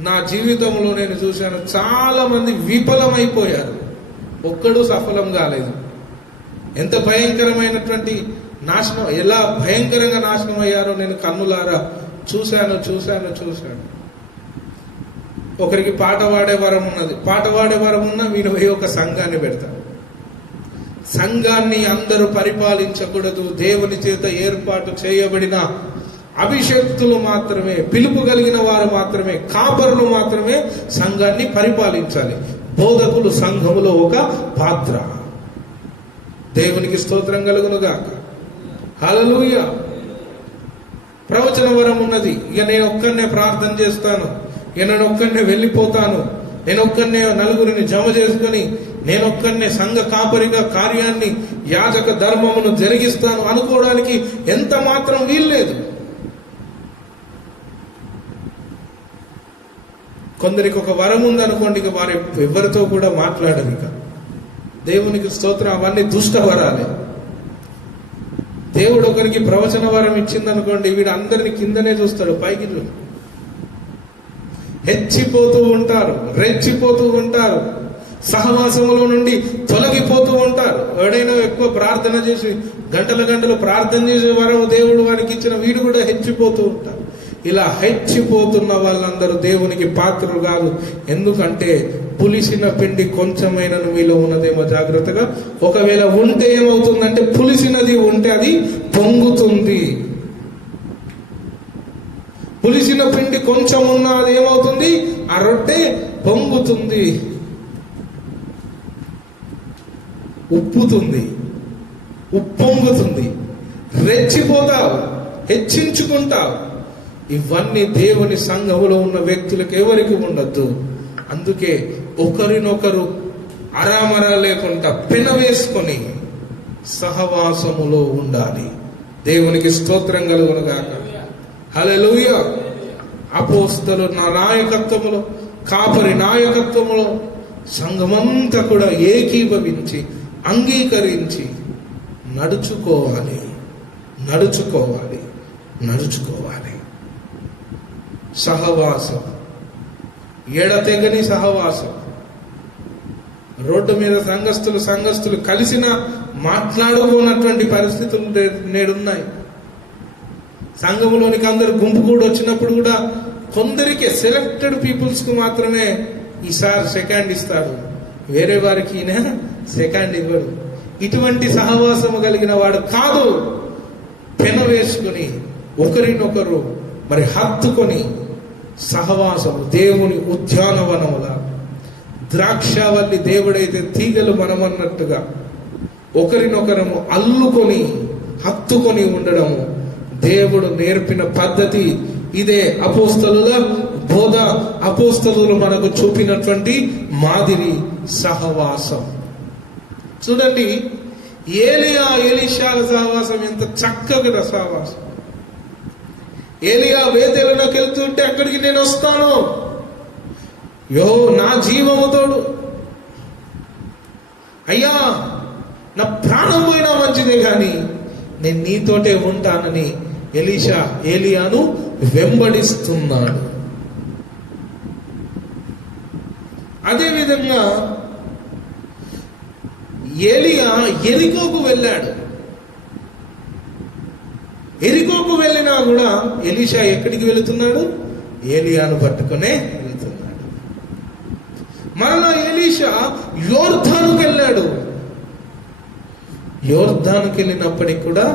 నా జీవితంలో నేను చూశాను. చాలా మంది విఫలమైపోయారు, ఒక్కడూ సఫలం కాలేదు. ఎంత భయంకరమైనటువంటి నాశనం, ఎలా భయంకరంగా నాశనం అయ్యారో నేను కన్నులారా చూశాను. ఒకరికి పాట పాడే వరం ఉన్నది, పాట పాడే వరం ఉన్న వీడు ఒక సంఘాన్ని పెడతాడు. సంఘాన్ని అందరూ పరిపాలించకూడదు, దేవుని చేత ఏర్పాటు చేయబడిన అభిషక్తులు మాత్రమే, పిలుపు కలిగిన వారు మాత్రమే, కాపరులు మాత్రమే సంఘాన్ని పరిపాలించాలి. బోధకులు సంఘములో ఒక పాత్ర. దేవునికి స్తోత్రం కలుగునుగాక. హల్లెలూయా. ప్రవచన వరం ఉన్నది. ఇక నేను ఒక్కనే ప్రార్థన చేస్తాను, ఇక నేను ఒక్కనే వెళ్ళిపోతాను, నేను ఒక్కనే నలుగురిని జమ చేసుకుని నేను ఒక్కనే సంఘ కాపరిగా కార్యాన్ని యాజక ధర్మమును జరిగిస్తాను అనుకోవడానికి ఎంత మాత్రం వీల్లేదు. కొందరికి ఒక వరం ఉందనుకోండి, ఇక వారు ఎవరితో కూడా మాట్లాడరు. ఇక దేవునికి స్తోత్రం, అవన్నీ దుష్ట వరాలే. దేవుడు ఒకరికి ప్రవచన వరం ఇచ్చిందనుకోండి, వీడు అందరిని కిందనే చూస్తాడు, పైకి హెచ్చిపోతూ ఉంటారు, రెచ్చిపోతూ ఉంటారు, సహవాసములో నుండి తొలగిపోతూ ఉంటారు. ఎవడైనా ఎక్కువ ప్రార్థన చేసి గంటలు ప్రార్థన చేసే వరం దేవుడు వారికి ఇచ్చిన వీడు కూడా హెచ్చిపోతూ ఉంటారు. ఇలా హెచ్చిపోతున్న వాళ్ళందరూ దేవునికి పాత్రలు కాదు. ఎందుకంటే పులిసిన పిండి కొంచెమైనా మీలో ఉన్నదేమో జాగ్రత్తగా. ఒకవేళ ఉంటే ఏమవుతుందంటే, పులిసినది ఉంటే అది పొంగుతుంది. పులిసిన పిండి కొంచెం ఉన్నది ఏమవుతుంది, ఆ రొట్టె పొంగుతుంది, ఉప్పుతుంది, ఉప్పొంగుతుంది, రెచ్చిపోతావు, హెచ్చించుకుంటావు. ఇవన్నీ దేవుని సంఘములో ఉన్న వ్యక్తులకు ఎవరికి ఉండద్దు. అందుకే ఒకరినొకరు అరామర లేకుండా పెనవేసుకొని సహవాసములో ఉండాలి. దేవునికి స్తోత్రం కలుగునుగాక. హల్లెలూయా. అపోస్తలు నాయకత్వములో, కాపరి నాయకత్వములో సంఘమంతా కూడా ఏకీభవించి అంగీకరించి నడుచుకోవాలి. సహవాసం, ఎడతెగని సహవాసం. రోడ్డు మీద సంఘస్థులు కలిసిన మాట్లాడుకోనటువంటి పరిస్థితులు నేడున్నాయి. సంఘములోనికి అందరు గుంపు కూడా వచ్చినప్పుడు కూడా కొందరికి, సెలెక్టెడ్ పీపుల్స్ కు మాత్రమే ఈసారి సెకండ్ ఇస్తాడు, వేరే వారికి ఈయన సెకండ్ ఇవ్వడు. ఇటువంటి సహవాసము కలిగిన వాడు కాదు. పెన వేసుకుని ఒకరినొకరు మరి హత్తుకొని సహవాసము, దేవుని ఉద్యానవనముల ద్రాక్షావల్లి దేవుడైతే తీగలు మనమన్నట్టుగా ఒకరినొకరము అల్లుకొని హత్తుకొని ఉండడము దేవుడు నేర్పిన పద్ధతి. ఇదే అపోస్తలుల బోధ, అపోస్తలులు మనకు చూపినటువంటి మాదిరి సహవాసం. చూడండి, ఏలియా ఎలీషాల సహవాసం ఎంత చక్కగా సహవాసం. ఏలియా బేతేలులోకి వెళ్తుంటే అక్కడికి నేను వస్తాను, నా జీవముతోడు, అయ్యా నా ప్రాణం పోయినా మంచిదే కానీ నేను నీతోటే ఉంటానని ఏలియాను వెంబడిస్తున్నాడు. అదేవిధంగా ఏలియా ఎరికోకు వెళ్ళాడు. ఎరికోకు వెళ్ళినా కూడా ఎలీషా ఎక్కడికి వెళుతున్నాడు, ఏలియాను పట్టుకునే వెళుతున్నాడు. మరలా ఎలీషా యోర్దానుకు వెళ్ళాడు. యోర్దానుకు వెళ్ళినప్పటికి కూడా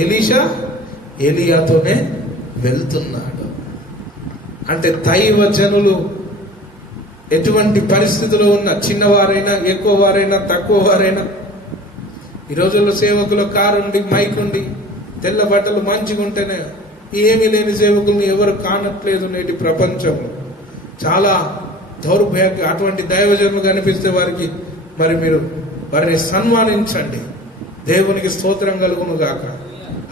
ఎలీషా ఏలియాతోనే వెళ్తున్నాడు. అంటే దైవ జనులు ఎటువంటి పరిస్థితుల్లో ఉన్న, చిన్నవారైనా, ఎక్కువ వారైనా, తక్కువ వారైనా, ఈ రోజుల్లో సేవకుల కారుండి, మైక్ ఉండి, తెల్ల బట్టలు మంచిగా ఉంటేనే ఏమీ లేని సేవకుల్ని ఎవరు కానట్లేదు నేటి ప్రపంచంలో. చాలా దౌర్భాగ్య అటువంటి దైవజనులు కనిపిస్తే వారికి మరి మీరు వారిని సన్మానించండి. దేవునికి స్తోత్రం కలుగును గాక.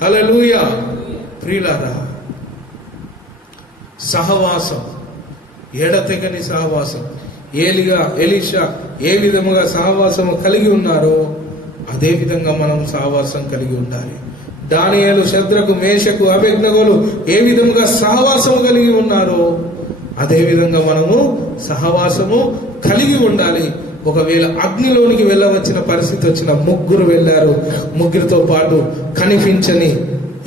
హల్లెలూయా. ప్రియులారా, సహవాసం, ఎడతెగని సహవాసం. ఎలీషా ఏ విధముగా సహవాసం కలిగి ఉన్నారో అదే విధంగా మనం సహవాసం కలిగి ఉండాలి. దానియేలు, శద్రకు, మేషకు, అబేద్నెగోలు ఏ విధంగా సహవాసం కలిగి ఉన్నారో అదే విధంగా మనము సహవాసము కలిగి ఉండాలి. ఒకవేళ అగ్నిలోనికి వెళ్ళవచ్చిన పరిస్థితి వచ్చిన ముగ్గురు వెళ్ళారు. ముగ్గురితో పాటు కనిపించని,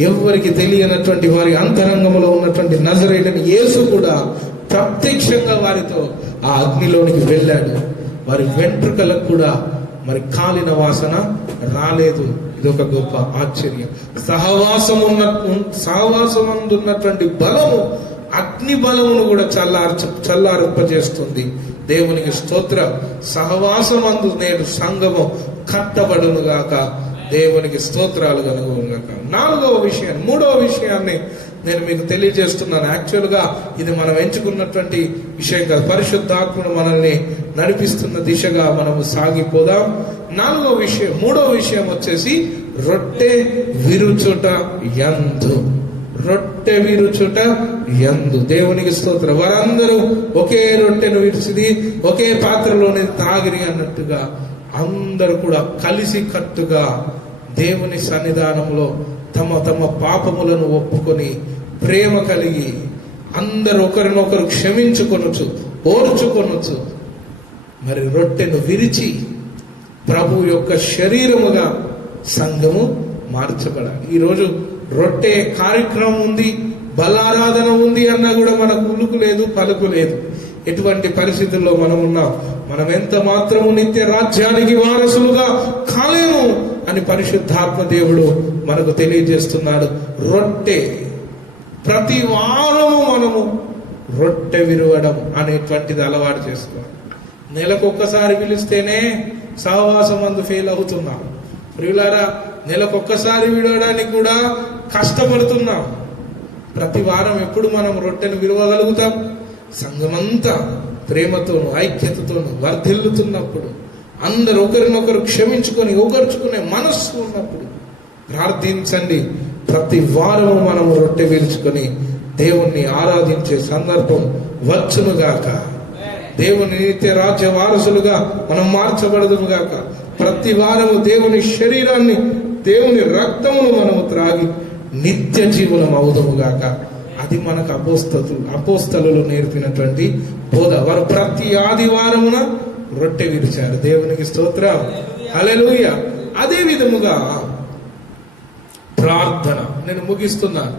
ఎవరికి తెలియనటువంటి వారి అంతరంగంలో ఉన్నటువంటి నజరేయుడైన యేసు కూడా ప్రత్యక్షంగా వారితో ఆ అగ్నిలోనికి వెళ్ళాడు. వారి వెంట్రుకలకు కూడా మరి కాలిన వాసన రాలేదు. ఇదొక గొప్ప ఆశ్చర్యం. సహవాసమందున్నటువంటి బలము అగ్ని బలమును కూడా చల్లారింపజేస్తుంది. దేవునికి స్తోత్రం. సహవాసమందు నేడు సంఘము కట్టబడును గాక. దేవునికి స్తోత్రాలు కలుగును గాక. మూడవ విషయాన్ని నేను మీకు తెలియజేస్తున్నాను. యాక్చువల్గా ఇది మనం ఎంచుకున్నటువంటి విషయం కాదు. పరిశుద్ధాత్ముడు మనల్ని నడిపిస్తున్న దిశగా మనము సాగిపోదాం. మూడవ విషయం వచ్చేసి రొట్టె విరుచుట యందు. రొట్టె విరుచుట యందు. దేవునికి స్తోత్రం. వారందరూ ఒకే రొట్టెను విరిచిది, ఒకే పాత్రలోనే తాగిరి అన్నట్టుగా అందరూ కూడా కలిసి కట్టుగా దేవుని సన్నిధానంలో తమ తమ పాపములను ఒప్పుకొని ప్రేమ కలిగి అందరూ ఒకరినొకరు క్షమించుకొనొచ్చు, ఓర్చుకొనొచ్చు. మరి రొట్టెను విరిచి ప్రభు యొక్క శరీరముగా సంఘము మార్చబడాలి. ఈరోజు రొట్టె కార్యక్రమం ఉంది, బలారాధన ఉంది అన్నా కూడా మనకు ఉలుకు లేదు, పలుకు లేదు. ఎటువంటి పరిస్థితుల్లో మనం ఉన్నాం? మనం ఎంత మాత్రము నిత్య రాజ్యానికి వారసులుగా కాలేము అని పరిశుద్ధాత్మ దేవుడు మనకు తెలియజేస్తున్నాడు. రొట్టె ప్రతి వారము మనము రొట్టె విరవడం అనేటువంటిది అలవాటు చేసుకోవాలి. నెలకొక్కసారి పిలిస్తేనే సహవాసం అందు ఫెయిల్ అవుతున్నాం. ప్రియులారా, నెలకొక్కసారి విడవడానికి కూడా కష్టపడుతున్నాం. ప్రతి వారం ఎప్పుడు మనం రొట్టెను విరవగలుగుతాం? సంఘమంతా ప్రేమతోను ఐక్యతతోను వర్ధిల్లుతున్నప్పుడు, అందరు ఒకరినొకరు క్షమించుకొని ఓగర్చుకునే మనస్సు ఉన్నప్పుడు ప్రార్థించండి. ప్రతి వారము మనము రొట్టె విరుచుకొని దేవుణ్ణి ఆరాధించే సందర్భం వచ్చునుగాక. దేవుని నిత్య రాజ్య వారసులుగా మనం మార్చబడదునుగాక. ప్రతి వారము దేవుని శరీరాన్ని, దేవుని రక్తమును మనము త్రాగి నిత్య జీవనం అవుదుముగాక. అది మనకు అపోస్తలులు నేర్పినటువంటి బోధ. వారు ప్రతి ఆదివారమున రొట్టె విరిచారు. దేవునికి స్తోత్రం. హల్లెలూయా. అదే విధముగా ప్రార్థన, నేను ముగిస్తున్నాను.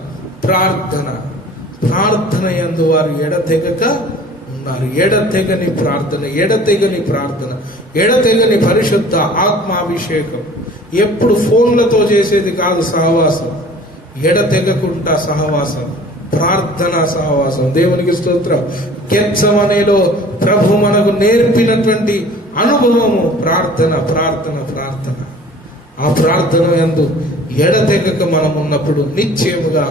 ప్రార్థన యందు వారు ఎడతెగక ఉన్నారు. ఎడతెగని ప్రార్థన, ఎడతెగని పరిశుద్ధ ఆత్మాభిషేకం. ఎప్పుడు ఫోన్లతో చేసేది కాదు సహవాసం, ఎడతెగకుండా సహవాసం, ప్రార్థన సహవాసం. దేవునికి స్తోత్రం. గెత్సమనేలో ప్రభు మనకు నేర్పినటువంటి అనుభవము ప్రార్థన. ఆ ప్రార్థన యందు ఎడతెగక మనం ఉన్నప్పుడు నిశ్చయముగా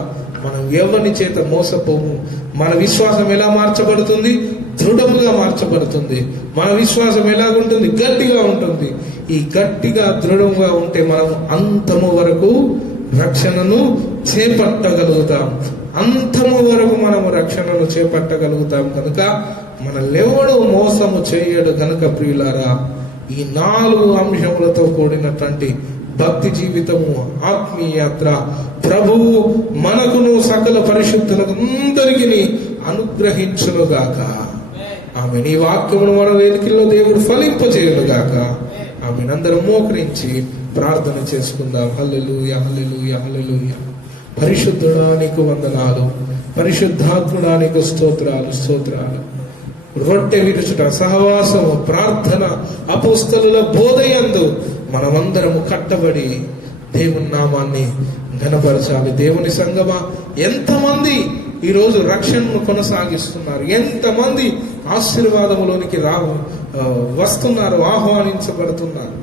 మనం ఎవరి చేత మోసపోము. మన విశ్వాసం ఎలా మార్చబడుతుంది? దృఢముగా మార్చబడుతుంది. మన విశ్వాసం ఎలాగుంటుంది? గట్టిగా ఉంటుంది. ఈ గట్టిగా దృఢంగా ఉంటే మనం అంతము వరకు రక్షణను చేపట్టగలుగుతాం. అంతము వరకు మనము రక్షణను చేపట్టగలుగుతాం కనుక మనల్నెవడు మోసము చేయడు కనుక ప్రియులారా, ఈ 4 అంశములతో కూడినటువంటి భక్తి జీవితము, ఆత్మీయాత్ర ప్రభువు మనకును సకల పరిశుద్ధులకు అందరికీ అనుగ్రహించునుగాక. ఆమె నీ వాక్యమును మన వేదికల్లో దేవుడు ఫలింపజేయునుగాక. ఆమె అందరం మోకరించి ప్రార్థన చేసుకుందాం. హల్లెలూయా, హల్లెలూయా, హల్లెలూయా. పరిశుద్ధుడా నీకు వందనాలు, పరిశుద్ధాత్ముడా నీకు స్తోత్రాలు. రొట్టె విరుచుట, సహవాసము, ప్రార్థన, అపోస్తలుల బోధయందు మనమందరము కట్టబడి దేవుని నామాన్ని ఘనపరచాలి. దేవుని సంగమా, ఎంతమంది ఈరోజు రక్షణను కొనసాగిస్తున్నారు, ఎంతమంది ఆశీర్వాదములోనికి వస్తున్నారు, ఆహ్వానించబడుతున్నారు.